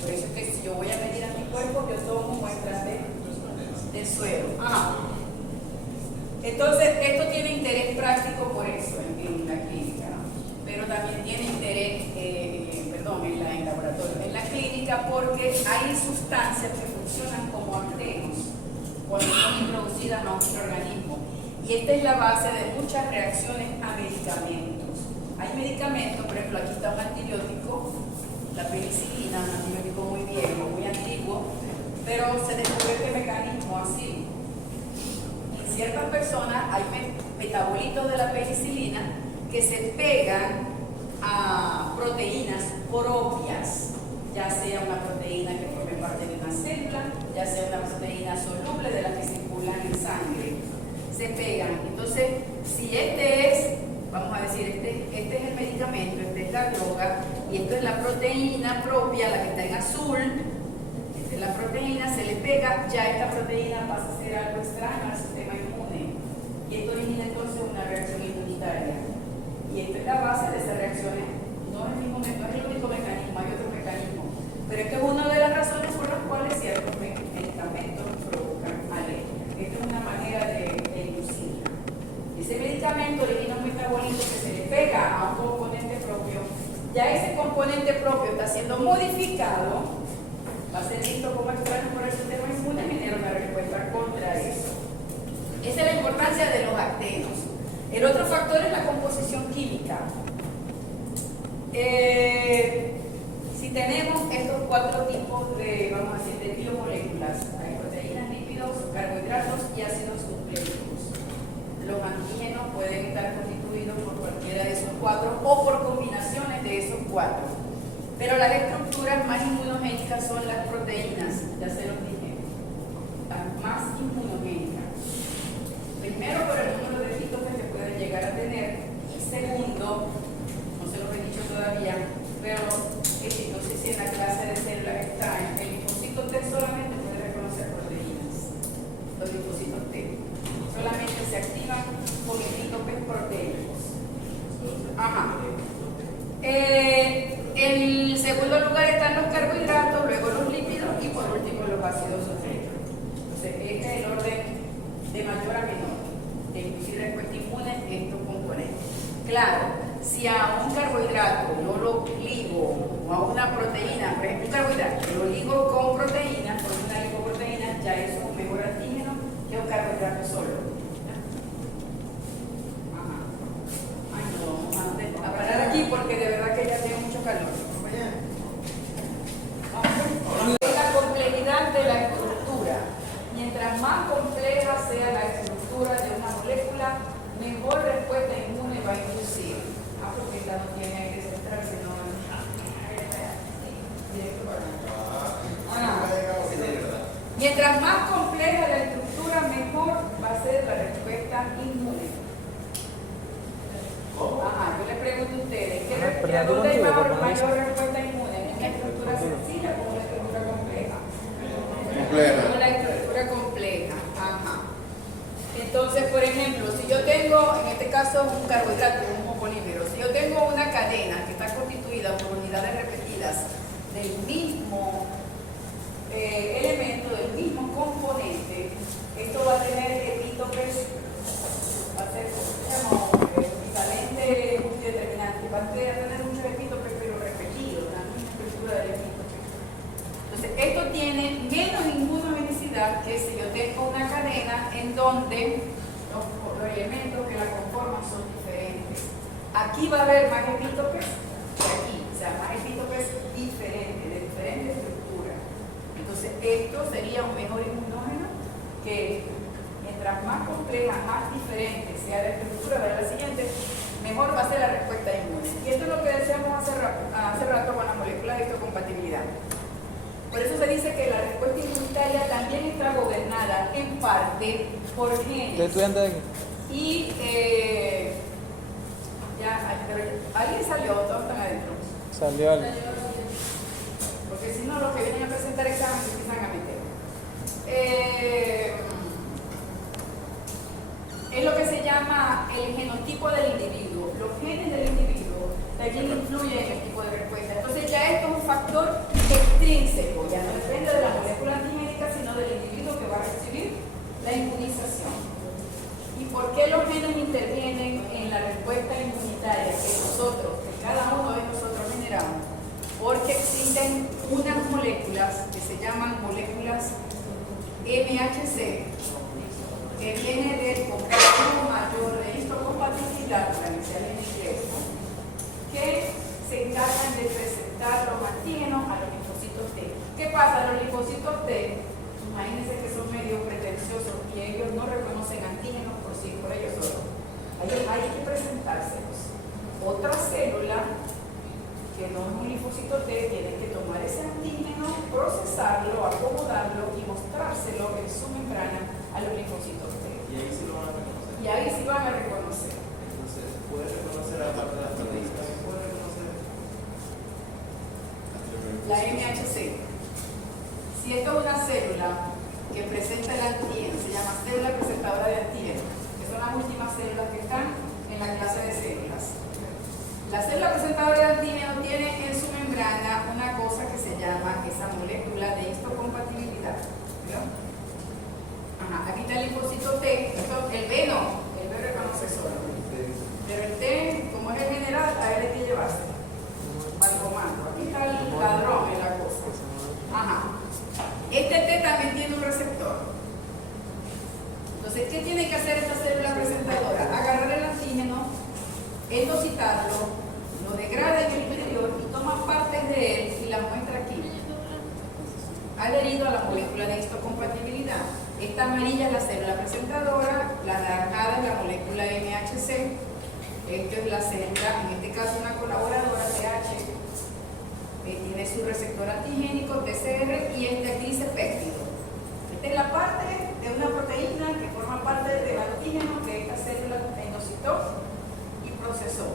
Por eso es que si yo voy a medir anticuerpos, yo tomo muestras de suero. Ajá. Entonces, esto tiene interés práctico por eso en la clínica, ¿no? Pero también tiene interés, en el laboratorio. En la clínica porque hay sustancias que funcionan como antenos cuando son introducidas a un microorganismo. Y esta es la base de muchas reacciones a medicamentos. Hay medicamentos, por ejemplo, aquí está un antibiótico, la penicilina, un antibiótico muy viejo, muy antiguo, pero se descubrió este mecanismo así. En ciertas personas hay metabolitos de la penicilina que se pegan a proteínas propias, ya sea una proteína que forme parte de una célula, ya sea una proteína soluble de las que circulan en sangre. Se pegan. Entonces, si este es, vamos a decir, este es el medicamento, esta es la droga, y esto es la proteína propia, la que está en azul, esta es la proteína, se le pega, ya esta proteína pasa a ser algo extraño al sistema inmune. Y esto origina entonces una reacción inmunitaria. Y esta es la base de esas reacciones. No es el único mecanismo, hay otro mecanismo. Pero esta es una de las razones por las cuales ciertos medicamentos provocan alergia. Esta es una manera de inducirla. Ese medicamento origina un metabolito que se le pega a un componente propio. Ya ese componente propio está siendo modificado, va a ser visto como extraño por el sistema inmune, genera una respuesta contra eso. Esa es la importancia de los actenos. El otro factor es la composición química. Si tenemos estos cuatro tipos de, vamos a decir, de biomoléculas, hay proteínas, lípidos, carbohidratos y ácidos nucleicos. Los antígenos pueden estar constituidos por cualquiera de esos cuatro o por combinaciones de esos cuatro. Pero las estructuras más inmunogénicas son las proteínas, ya se los dije, las más inmunogénicas. Primero, por el número de epitopes que pueden llegar a tener, y segundo, no se los he dicho todavía, pero no sé si en la clase de células extrañas, el linfocito T solamente puede reconocer proteínas. Los linfocitos T solamente se activan con epitopes proteicos. Ajá. En segundo lugar están los carbohidratos, luego los lípidos y por último los ácidos nucleicos. Entonces, este es el orden de mayor a menor de inducir respuesta inmune en estos componentes. Claro, si a un carbohidrato yo lo ligo o a una proteína, por ejemplo un carbohidrato, lo ligo con proteínas, con una lipoproteína, ya eso es un mejor antígeno que un carbohidrato solo. Ajá. Ay, no, vamos a parar aquí porque de verdad que ya tengo mucho calor. La complejidad de la estructura. Mientras más compleja sea la estructura de una molécula, mejor respuesta inmune va a inducir. Porque esta no tiene aire central, sino directo para acá. Mientras más compleja la estructura, mejor va a ser la respuesta inmune. Ajá, yo le pregunto a ustedes, ¿a dónde hay mayor respuesta inmune? ¿En una estructura sencilla o en una estructura compleja? Compleja. En una estructura compleja. Ajá. Entonces, por ejemplo, si yo tengo, en este caso, un carbohidrato, un homopolímero, ¿sí? yo tengo una cadena que está constituida por unidades repetidas del mismo elemento, del mismo componente, esto va a tener epítopes, va a ser como equivalente multideterminante, va a tener muchos epítopes pero repetidos, la misma estructura del epítope. Entonces, esto tiene menos ninguna unicidad que si yo tengo una cadena en donde los elementos que la conforman son diferentes. Aquí va a haber más epítopes que aquí, o sea, más epítopes diferentes, de diferente estructura. Entonces, esto sería un mejor inmunógeno que mientras más compleja, más diferente sea la estructura de la siguiente, mejor va a ser la respuesta inmune. Y esto es lo que decíamos hace rato con las moléculas de histocompatibilidad. Por eso se dice que la respuesta inmunitaria también está gobernada en parte por genes. Y alguien salió, todos están adentro. Salió algo. Porque si no, los que vienen a presentar exámenes se empiezan a meter. Es lo que se llama el genotipo del individuo. Los genes del individuo también influyen en el tipo de respuesta. Entonces ya esto es un factor extrínseco, ya no depende de la molécula antigénica, sino del individuo que va a recibir la inmunización. ¿Y por qué los genes intervienen en la respuesta inmunitaria que nosotros, que cada uno de nosotros generamos? Porque existen unas moléculas que se llaman moléculas MHC, que viene del complejo mayor de histocompatibilidad, la inicial en inglés, que se encargan de presentar los antígenos a los linfocitos T. ¿Qué pasa? Los linfocitos T, imagínense que son medio pretenciosos y ellos no reconocen antígenos por sí, por ellos solos. Hay que presentárselos. Otra célula que no es un linfocito T tiene que tomar ese antígeno, procesarlo, acomodarlo y mostrárselo en su membrana a los linfocitos T. Y ahí sí lo van a reconocer. Y ahí sí van a reconocer. Entonces, puede reconocer aparte de las proteínas, también puede reconocer La MHC. Si esto es una célula que presenta el antígeno, se llama célula presentadora de antígeno, que son las últimas células que están en la clase de células. La célula presentadora de antígeno tiene en su membrana una cosa que se llama esa molécula de histocompatibilidad. ¿Vio? Ajá, aquí está el linfocito T, el B no, el B reconoce solo. Pero el T, como es el general, a él hay que llevarse al comando. Aquí está el ladrón en la cosa. Ajá. Este T también tiene un receptor. Entonces, ¿qué tiene que hacer esta célula presentadora? Agarrar el antígeno, endocitarlo, lo degrada en el interior y toma partes de él y la muestra aquí, adherido a la molécula de histocompatibilidad. Esta amarilla es la célula presentadora, la naranjada es la molécula MHC, esto es la célula, en este caso una colaboradora TH, tiene su receptor antigénico TCR y este aquí dice péptido. Esta es la parte de una proteína que forma parte del antígeno que esta célula endocitó y procesó.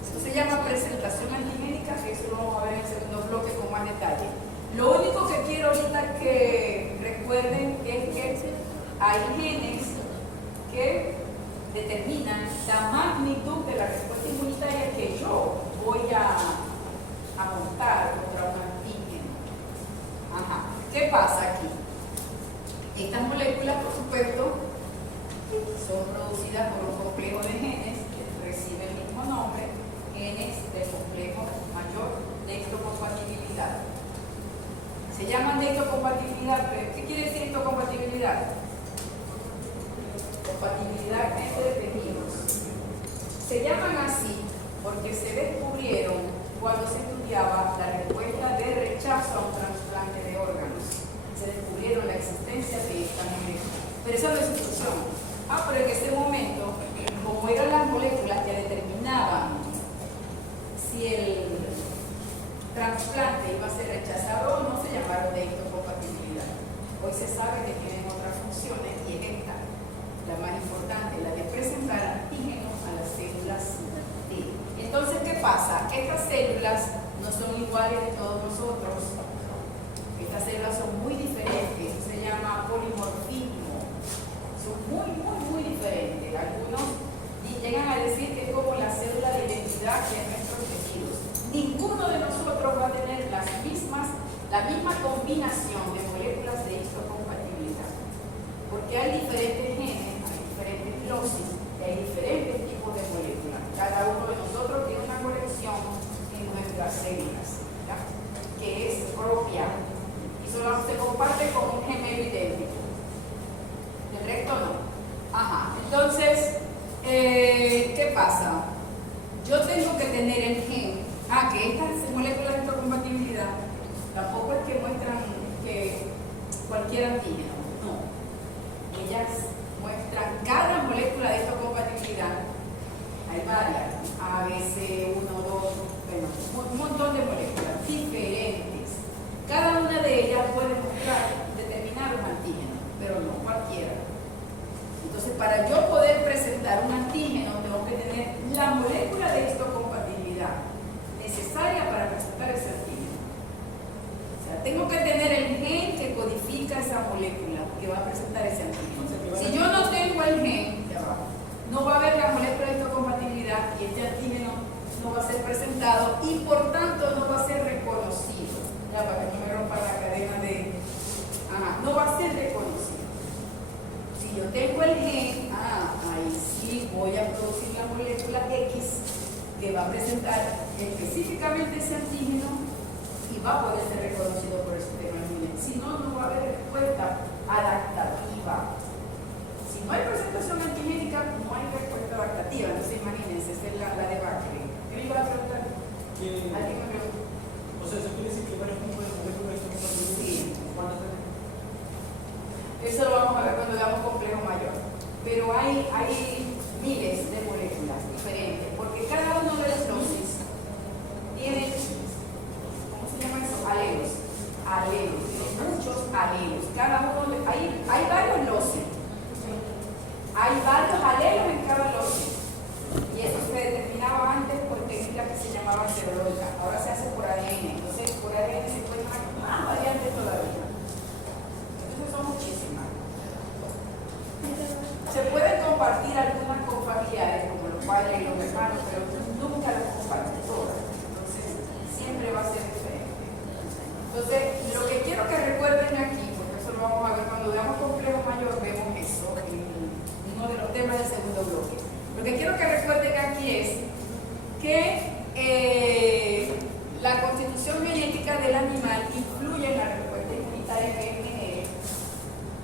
Esto se llama presentación antigénica, que eso lo vamos a ver en el segundo bloque con más detalle. Lo único que quiero ahorita que recuerden es que hay genes que determinan la magnitud de la respuesta inmunitaria que yo voy a montar contra un antígeno. Ajá. ¿Qué pasa aquí? Estas moléculas, por supuesto, son producidas por un complejo de genes que recibe el mismo nombre, genes del complejo mayor de histocompatibilidad. Se llaman de histocompatibilidad, pero ¿qué quiere decir histocompatibilidad? Compatibilidad entre tejidos. Se llaman así porque se descubrieron cuando se estudiaba la respuesta de rechazo a un trasplante de órganos. Se descubrieron la existencia de esta molécula. Pero esa no es instrucción. Pero en ese momento, como eran las moléculas que determinaban si el trasplante iba a ser rechazado o no, se llamaron de histocompatibilidad. Hoy se sabe que tienen otras funciones y es esta, la más importante, la de presentar antígenos a las células T. Entonces, ¿qué pasa? Estas células no son iguales de todos nosotros. Estas células son muy diferentes, eso se llama polimorfismo. Son muy diferentes. Algunos llegan a decir que es como la célula de identidad capacidad que nuestros tejidos. Ninguno de nosotros va a tener la misma combinación de moléculas de histocompatibilidad, porque hay diferentes genes, hay diferentes gnosis, hay diferentes tipos de moléculas. Cada uno de nosotros tiene una colección en nuestras células, ¿ya? Que es propia y solo se comparte con un gemelo idéntico. El resto no. Ajá. Entonces, ¿qué pasa? Yo tengo que tener el gen. Que estas moléculas de histocompatibilidad tampoco es que muestran que cualquier antígeno. No. Ellas muestran cada molécula de histocompatibilidad. Hay varias. A, B, C, 1, 2, bueno, un montón de moléculas diferentes. Cada una de ellas puede mostrar determinados antígenos, pero no cualquiera. Entonces, para yo poder presentar un antígeno, tengo que tener la molécula de histocompatibilidad necesaria para presentar ese antígeno. O sea, tengo que tener el gen que codifica esa molécula que va a presentar ese antígeno. Si yo no tengo el gen, no va a haber la molécula de histocompatibilidad y este antígeno no va a ser presentado y por tanto no va a ser reconocido. Ya, para que no me rompa la cadena de... no va a ser reconocido. Si yo tengo el gen, ahí sí voy a producir la molécula X que va a presentar específicamente ese antígeno y va a poder ser reconocido por el sistema inmune. Si no, no va a haber respuesta adaptativa. Si no hay presentación antigénica, no hay respuesta adaptativa. Entonces imagínense, esa es la debacle. ¿Qué me iba a preguntar? ¿Alguien me preguntó? O sea, ¿eso quiere decir que varios tipos de moléculas histocompatibles? Sí. ¿Cuántas tenemos? Eso lo vamos a ver cuando veamos complejo mayor. Pero hay miles de moléculas diferentes, porque cada uno de los dosis tiene, ¿cómo se llama eso? Alelos. Tiene muchos alelos. Hay varios loces. Hay varios alelos en cada loce. Y eso se determinaba antes por técnicas que se llamaban serológicas. Ahora se hace por ADN. Entonces, por ADN se encuentran más variantes todavía. Entonces, son muchísimas. Se pueden compartir algunas con familiares, como los padres y los hermanos, pero nunca las comparten todas. Entonces, siempre va a ser diferente. Entonces, lo que quiero que recuerden aquí, porque eso lo vamos a ver cuando veamos complejo mayor, vemos eso en uno de los temas del segundo bloque. Lo que quiero que recuerden aquí es que la constitución genética del animal influye en la respuesta inmunitaria que genere.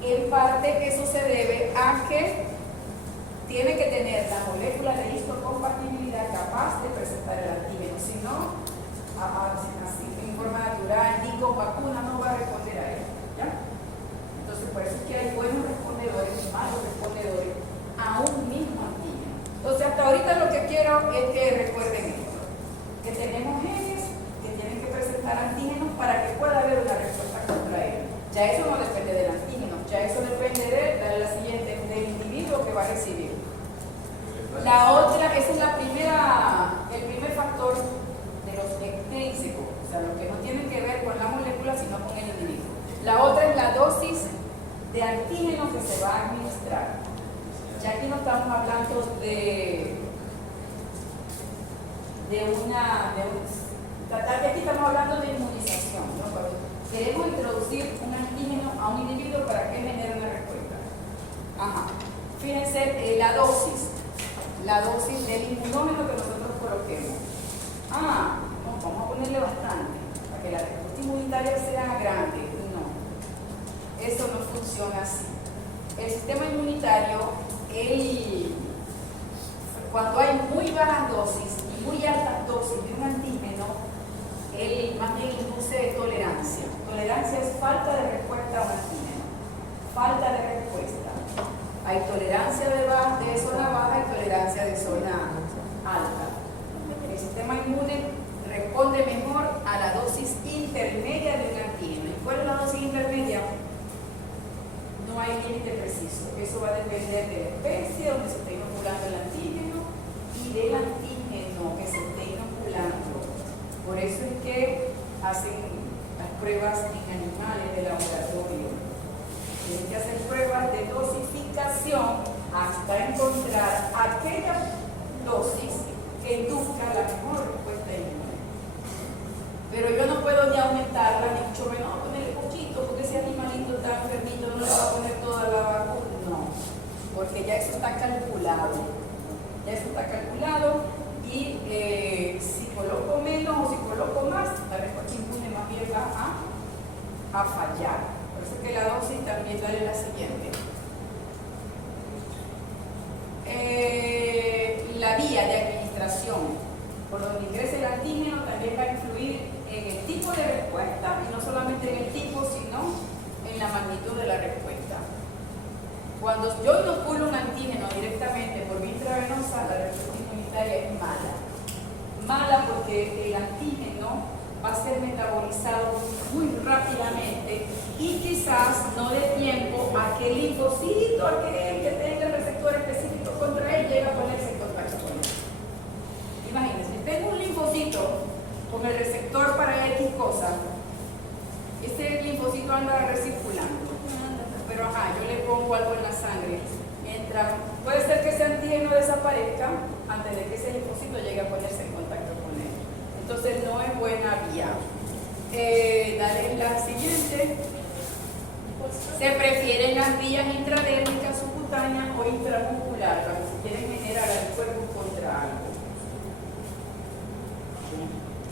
En parte eso se debe a que tiene que tener la molécula de histocompatibilidad capaz de presentar el antígeno. Si no, así en forma natural, ni con vacuna no va a responder a él. ¿Ya? Entonces, por eso es que hay buenos respondedores y malos respondedores a un mismo antígeno. Entonces, hasta ahorita lo que quiero es que recuerden esto, que tenemos genes que tienen que presentar antígenos para que pueda haber una respuesta contra él. Ya eso no depende del antígeno, ya eso depende del individuo que va a recibir. La otra, ese es el primer factor de los extrínsecos, o sea, lo que no tiene que ver con la molécula, sino con el individuo. La otra es la dosis de antígeno que se va a administrar. Ya aquí no estamos hablando aquí estamos hablando de inmunización, ¿no? Cuando queremos introducir un antígeno a un individuo para que genere una respuesta. Fíjense la dosis del inmunógeno que nosotros coloquemos. Vamos a ponerle bastante para que la respuesta inmunitaria sea grande. No, eso no funciona así. El sistema inmunitario, cuando hay muy bajas dosis y muy altas dosis de un antígeno, él más bien induce tolerancia. Tolerancia es falta de respuesta a un antígeno. Falta de respuesta. Hay tolerancia de zona baja y tolerancia de zona alta. El sistema inmune responde mejor a la dosis intermedia de un antígeno. ¿Y cuál es la dosis intermedia? No hay límite preciso. Eso va a depender de la especie donde se esté inoculando el antígeno y del antígeno que se esté inoculando. Por eso es que hacen las pruebas en animales de laboratorio. Tienen que hacer pruebas de dosificación hasta encontrar aquella dosis que que induzca la mejor respuesta inmune. Pero yo no puedo ni aumentarla, ni mucho menos ponerle poquito, porque ese animalito está enfermito, no le va a poner toda la vacuna. No, porque ya eso está calculado. Ya eso está calculado y si coloco menos o si coloco más, la respuesta inmune más bien va a fallar. Por eso que la dosis también dale la siguiente. La vía de administración por donde ingrese el antígeno también va a influir en el tipo de respuesta y no solamente en el tipo, sino en la magnitud de la respuesta. Cuando yo inoculo un antígeno directamente por vía intravenosa, la respuesta inmunitaria es mala. Mala porque el antígeno va a ser metabolizado muy rápidamente y quizás no dé tiempo a que el linfocito, aquel que tenga el receptor específico contra él, llegue a ponerse en contacto con él. Imagínense, tengo un linfocito con el receptor para X cosa, este linfocito anda recirculando, pero yo le pongo algo en la sangre. Mientras puede ser que ese antígeno desaparezca antes de que ese linfocito llegue a ponerse en contacto con él. Entonces no es buena vía. Dale la siguiente. Se prefieren las vías intradérmicas, subcutáneas o intramusculares cuando se quieren generar anticuerpos contra algo.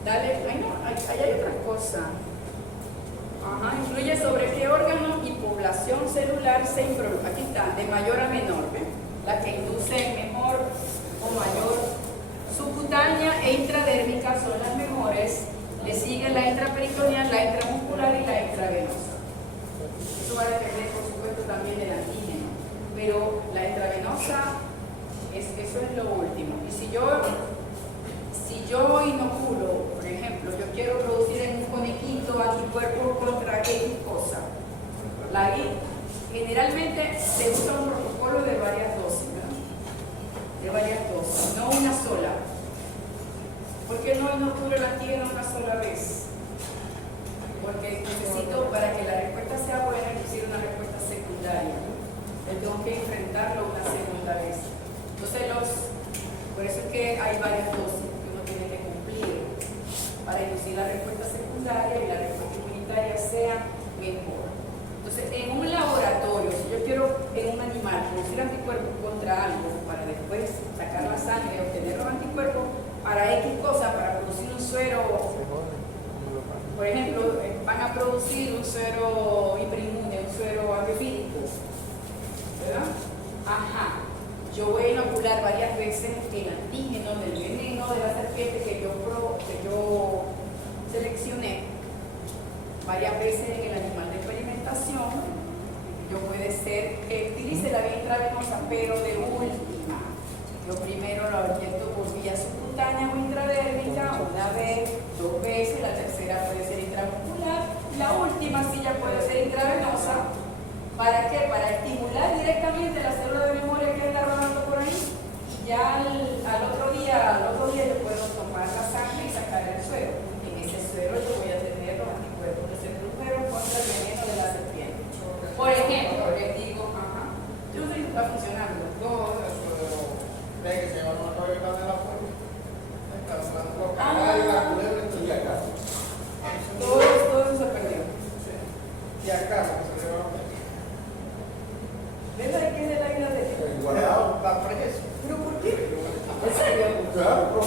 Dale, ahí hay otra cosa. Influye sobre qué órgano y población celular se introduce. Aquí está, de mayor a menor. ¿Ven? La que induce mejor o mayor. Subcutánea e intradérmica son las mejores. Le sigue la intraperitoneal, la intramuscular y la intravenosa. Eso va a depender, por supuesto, también del antígeno. Pero la intravenosa, eso es lo último. Y si yo inoculo, por ejemplo, yo quiero producir en un conejito anticuerpos contra X cosa, generalmente se usa un protocolo de varias dosis, ¿verdad? De varias dosis, no una sola. ¿Por qué no inoculo el antígeno una sola vez? Porque necesito, para que la respuesta sea buena, necesito una respuesta secundaria. Yo tengo que enfrentarlo una segunda vez. Entonces, por eso es que hay varias dosis que uno tiene que cumplir para inducir la respuesta secundaria y la respuesta inmunitaria sea mejor. Entonces, en un laboratorio, si yo quiero en un animal producir anticuerpos contra algo para después sacar la sangre y obtener los anticuerpos para X cosa, para producir un suero, por ejemplo, van a producir un suero hiperinmune, un suero antiofílico, ¿verdad? Yo voy a inocular varias veces el antígeno del veneno de la serpiente que yo seleccioné, varias veces en el animal de experimentación. Yo puede ser que utilice la vía intravenosa, pero de última. Yo primero lo inyecto por vía subcutánea o intradérmica, una vez, 2 veces, la tercera puede ser intramuscular, la última sí ya puede ser intravenosa. ¿Para qué? Para estimular directamente la célula de memoria que está rodando por ahí y ya al otro día yo puedo tomar la sangre y sacar el suero. En ese suero yo voy a tener los anticuerpos que se produjeron contra el veneno de la serpiente. Por ejemplo, les digo, yo no sé si está funcionando. No, eso de que se llama una cabeza de la fuerza. La culebra estoy acá. Todo eso se perdió. Y acá se le va a meter. ¿Ves la que es de la isla de Guardado. La presa. ¿Pero por qué? ¿En serio? Claro, Pero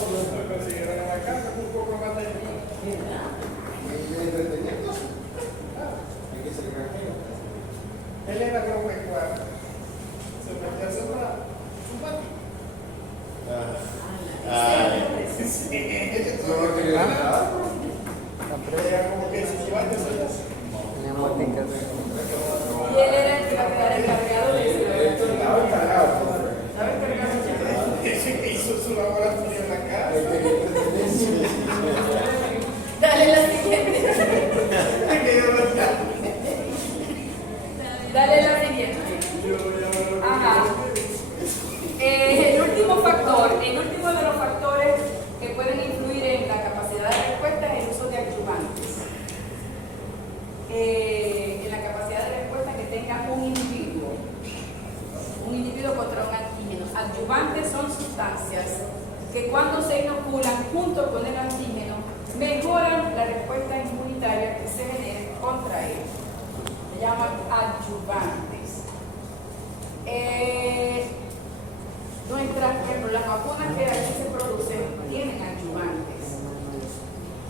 si llegan a la casa, un poco más de ¿Verdad? y entreteniéndose. Hay que ser granjero. él era agropecuario. Se metía a sembrar un patio. Yo no quería nada. Era como que si iba a hacer Y él era el que iba a quedar encargado de eso. Estaba encargado. ¿Sabes qué pasa? hizo su laboratorio en la casa. Dale la siguiente. Dale la siguiente. El último de los factores que pueden influir en la capacidad de respuesta es el uso de adyuvantes. En la capacidad de respuesta que tenga un individuo contra un antígeno. Adyuvantes son sustancias que cuando se inoculan junto con el antígeno, mejoran la respuesta inmunitaria que se genere contra él. Se llaman adyuvantes. Las vacunas que aquí se producen tienen adyuvantes.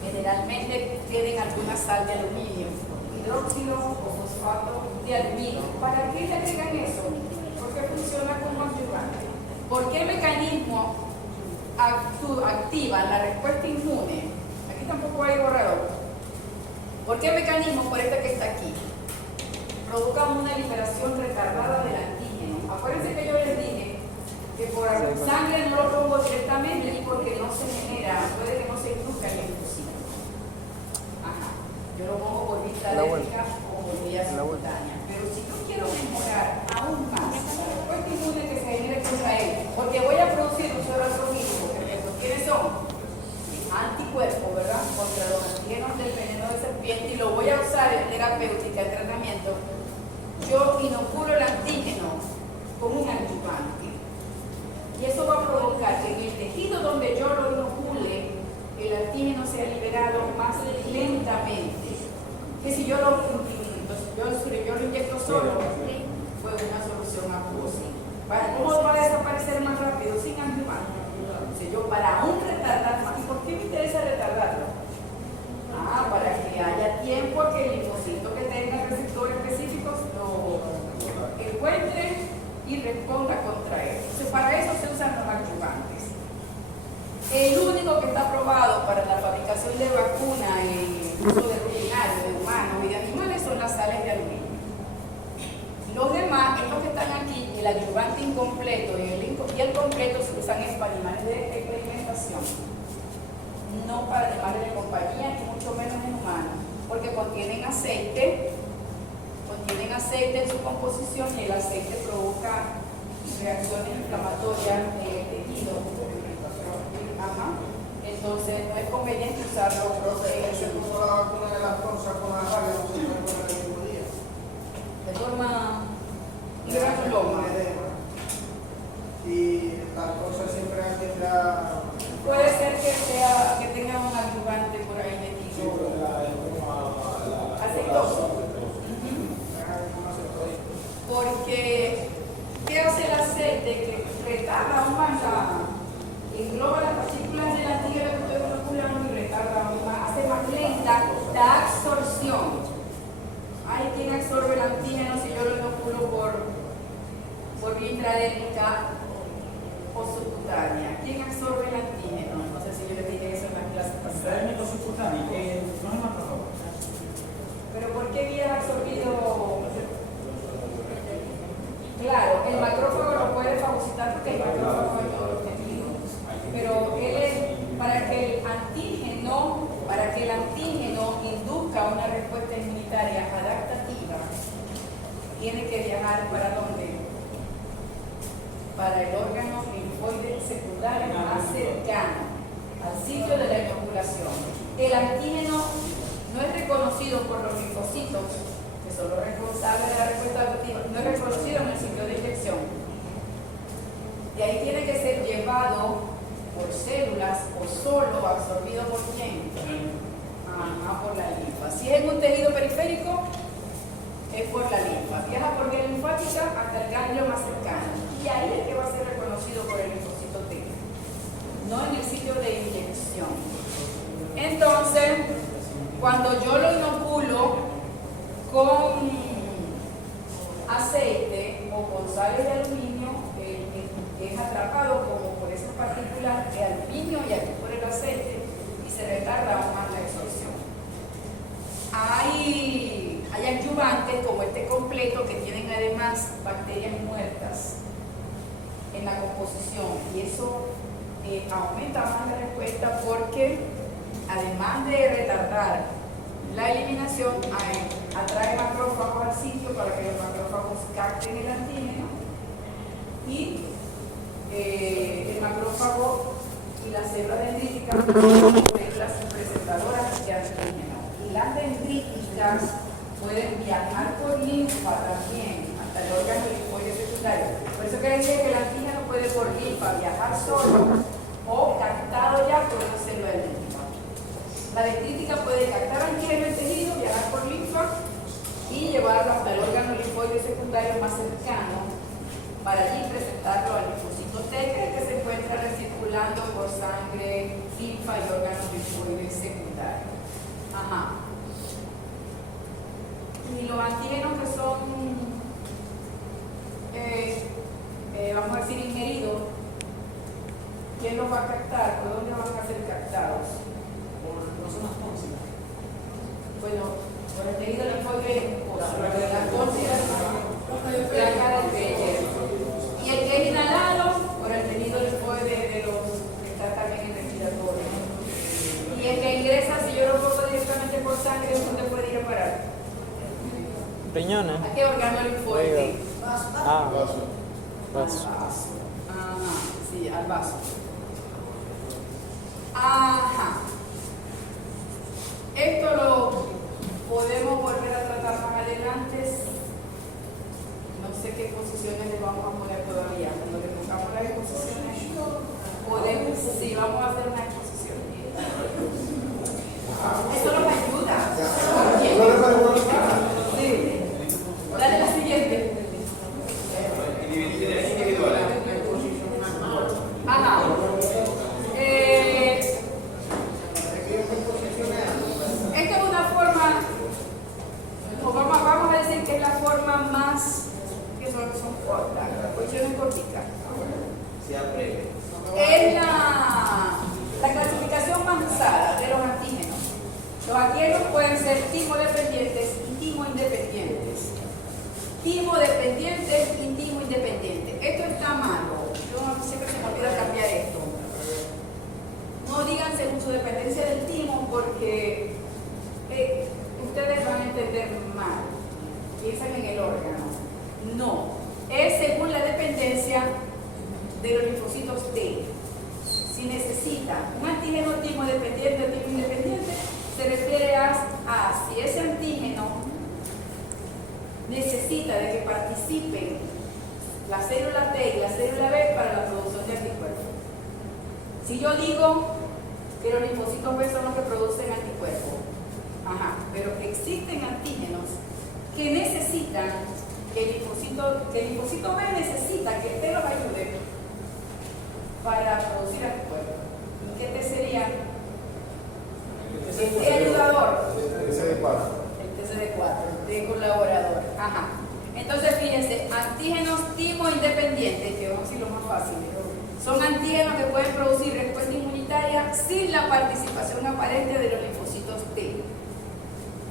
Generalmente tienen alguna sal de aluminio, hidróxido o fosfato de aluminio. ¿Para qué le agregan eso? Porque funciona como adyuvante. ¿Por qué mecanismo activa la respuesta inmune? Aquí tampoco hay borrador. ¿Por qué mecanismo? Por este que está aquí. Provocan una liberación retardada del antígeno. Acuérdense que yo les dije que por sangre no lo pongo directamente y porque no se genera, puede que no se induzca el linfocito. Ajá. Yo lo pongo por vista alérgica o por vía simultánea. Pero si yo quiero mejorar aún más la respuesta inmune que se genere contra él, porque voy a producir un solo organismo, ¿quiénes son? Anticuerpos, ¿verdad? Contra los antígenos del veneno de serpiente, y lo voy a usar en terapéutica, en tratamiento. Yo inoculo el antígeno con un adyuvante. Y eso va a provocar que en el tejido donde yo lo inocule, el antígeno sea liberado más lentamente. Que si yo lo inyecto solo, fue una solución acuosa. ¿Cómo va a desaparecer más rápido? Sin adyuvante. Entonces yo, para aún retardar más, ¿y por qué me interesa retardarlo? Para que haya tiempo a que el linfocito que tenga receptores específicos lo encuentre y responda contra él. Entonces, para eso se usan los adyuvantes. El único que está aprobado para la fabricación de vacuna y uso de rutinario de humanos y de animales son las sales de aluminio. Los demás, estos que están aquí, el adyuvante incompleto y el completo se usan para animales de experimentación, no para animales de compañía, ni mucho menos en humanos, porque contienen aceite en su composición y el aceite provoca reacciones inflamatorias en el tejido. Entonces no es conveniente usarlo. Se puso la vacuna de la fronza con la rabia, no se puede poner el mismo día. De forma granuloma. Y la cosa siempre tendrá. Puede ser que tenga un adyuvante por ahí metido. Aceitoso. Porque, ¿qué hace el aceite? Que retarda aún más engloba las partículas del antígeno que estoy inoculando y retarda aún más, hace más lenta la absorción. Hay quien absorbe el antígeno si yo lo inoculo por vía intradérmica o subcutánea. ¿Quién absorbe el antígeno? No sé si yo les dije eso en las clases pasadas. Intradérmico subcutáneo, no es más por favor. ¿Pero por qué vía absorbido? Claro, el macrófago lo puede fagocitar porque el macrófago es todo los tejidos. Pero para que el antígeno induzca una respuesta inmunitaria adaptativa, tiene que viajar ¿para dónde? Para el órgano linfoide secundario más cercano al sitio de la inoculación. El antígeno no es reconocido por los linfocitos, que son los responsables de la respuesta adaptativa, no es reconocido en el sitio de inyección. De ahí tiene que ser llevado por células o solo absorbido por quién? Por la linfa. Si es en un tejido periférico, es por la linfa. Viaja por vía linfática hasta el ganglio más cercano. Y ahí es que va a ser reconocido por el linfocito T, no en el sitio de inyección. Entonces, cuando yo lo inoculo con aceite o con sales de aluminio, es atrapado como por esas partículas de aluminio y aquí por el aceite y se retarda aún más la absorción. Hay adyuvantes como este completo que tienen además bacterias muertas en la composición y eso aumenta más la respuesta porque además de retardar la eliminación atrae macrófagos al sitio para que los macrófagos capten el antígeno y el macrófago y las células dendríticas son las presentadoras de antígeno. Y las dendríticas pueden viajar por linfa también hasta el órgano linfoide secundario. Por eso que decía que el antígeno puede por linfa viajar solo o o captado ya por una célula de linfa. La dendrítica puede captar antígeno en tejido, viajar por linfa y llevarlo hasta el órgano linfoide secundario más cercano para allí presentarlo al linfocito T que se encuentra recirculando por sangre, linfa y órganos linfoides secundarios. Ajá. Y los antígenos que son, vamos a decir, ingeridos, ¿quién los va a captar? ¿Por dónde van a ser captados? Por zonas tóxicas. Bueno, por el tejido linfoide mucoso, la tóxica, placa del Beyer. Y el que es inhalado por el tejido linfoide de los que está también en respiratorio. Y el que ingresa, si yo lo pongo directamente por sangre, ¿dónde puede ir a parar? Riñones. ¿A qué órgano linfoide? Ah, Vaso. Al vaso. Ajá, sí, al vaso. Ajá. Esto lo podemos volver a tratar más adelante. No sé qué posiciones le vamos a poner todavía. Cuando le pongamos las exposiciones, podemos, sí, vamos a hacer una exposición. Eso nos ayuda. Sí. Dale la siguiente. Ajá. Esta es una forma, o vamos a decir que es la forma más, que son cortas, las posiciones corticas. Es la clasificación más usada de los antígenos. Los antígenos pueden ser timo-dependientes y timo-independientes. Timo-dependientes y timo-independientes. Esto está malo. Yo siempre se me olvida cambiar esto. No digan según su dependencia del timo porque ustedes van a entender mal. Piensan en el órgano. No. Es según la dependencia de los linfocitos T. Si necesita un antígeno timo dependiente o timo independiente, se refiere a si ese antígeno necesita de que participen la célula T y la célula B para la producción de anticuerpos. Si yo digo que los linfocitos B son los que producen anticuerpos, ajá, pero que existen antígenos que necesitan que el linfocito B necesita que T los ayude para producir anticuerpos. ¿Y qué T sería? El T ayudador. El CD4. El TCD4, de colaborador. Ajá. Entonces, fíjense, antígenos timo independientes, que vamos a decir lo más fácil, son antígenos que pueden producir respuesta inmunitaria sin la participación aparente de los linfocitos T.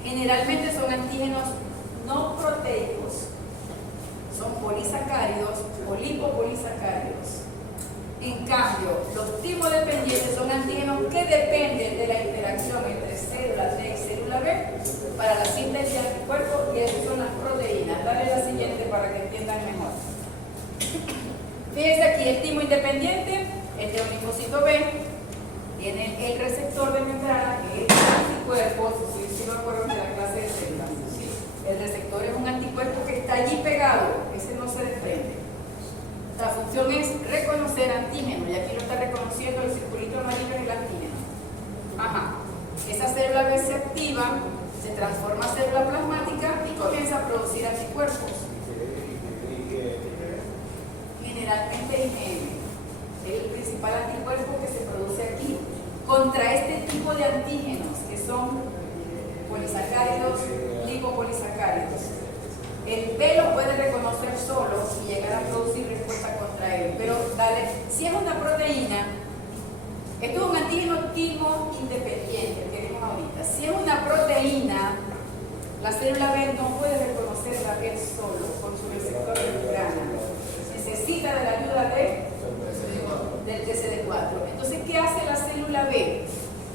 Generalmente son antígenos no proteicos, son polisacáridos o lipopolisacáridos. En cambio, los timo-dependientes son antígenos que dependen de la interacción entre célula T y célula B para la síntesis de anticuerpos, y esas son las proteínas. Dale la siguiente para que entiendan mejor. Fíjense aquí, el timo independiente, el de un linfocito B, tiene el receptor de membrana que es el anticuerpo, si lo recuerdan de la clase de células. El receptor es un anticuerpo que está allí pegado, ese no se desprende. La función es reconocer antígeno, y aquí lo está reconociendo el circulito amarillo en el antígeno. Ajá. Esa célula B se activa, se transforma a célula plasmática y comienza a producir anticuerpos. Generalmente IgM es el principal anticuerpo que se produce aquí contra este tipo de antígenos que son polisacáridos, lipopolisacáridos. El B lo puede reconocer solo y llegar a producir respuesta contra él. Pero dale, si es una proteína, esto es un antígeno timo independiente que vimos ahorita. Si es una proteína, la célula B no puede reconocerla él solo con su receptor de membrana. Necesita de la ayuda del TCD4. Entonces, ¿qué hace la célula B?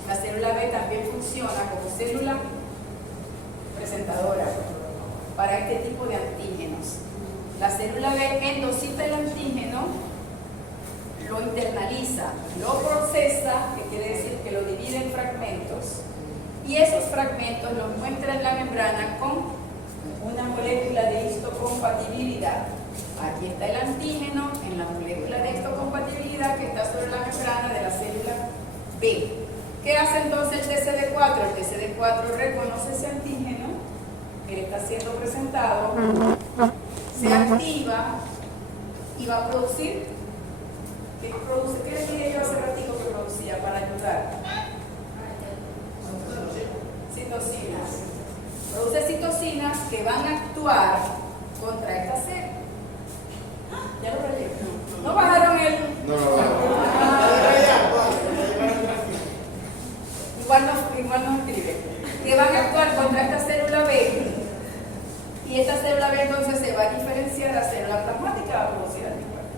La célula B también funciona como célula presentadora para este tipo de antígenos. La célula B endocita el antígeno, lo internaliza, lo procesa, que quiere decir que lo divide en fragmentos, y esos fragmentos los muestra en la membrana con una molécula de histocompatibilidad. Aquí está el antígeno en la molécula de histocompatibilidad que está sobre la membrana de la célula B. ¿Qué hace entonces el TCD4? El TCD4 reconoce ese antígeno que le está siendo presentado, se activa y va a producir. ¿Qué produce? ¿Qué les dije yo hace ratito que producía para ayudar? Citocinas. Produce citocinas que van a actuar contra esta célula. ¿Ya lo rayé? ¿No bajaron el...? No. Igual no escribe. Que van a actuar contra esta célula B. Y esta célula B entonces se va a diferenciar de la célula plasmática, va a producir anticuerpos.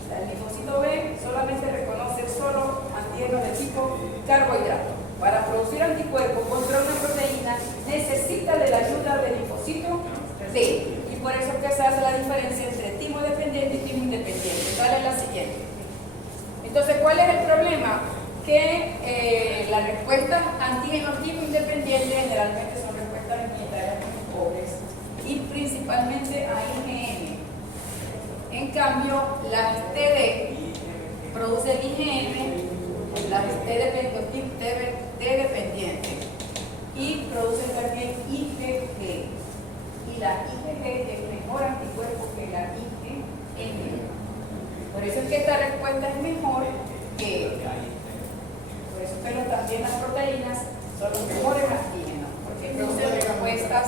O sea, el linfocito B solamente reconoce solo antígenos de tipo carbohidrato. Para producir anticuerpos contra una proteína necesita de la ayuda del linfocito D. Y por eso es que se hace la diferencia entre timo dependiente y timo independiente. ¿Cuál es la siguiente? Entonces, ¿cuál es el problema? Que las respuestas antígeno timo independiente generalmente son respuestas inmunitarias muy pobres y principalmente a IgM. En cambio, las TD produce el IgM, las T dependiente y producen también IgG. Y la IgG es mejor anticuerpo que la IgM. Por eso es que esta respuesta es mejor que esta. Por eso es que también las proteínas son los mejores antígenos, porque producen respuestas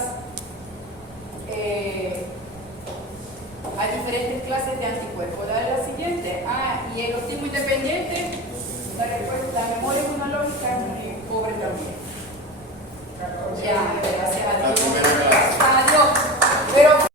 a diferentes clases de anticuerpos. Dale la siguiente. Y el óptimo independiente, la memoria inmunológica es muy pobre también. Ya.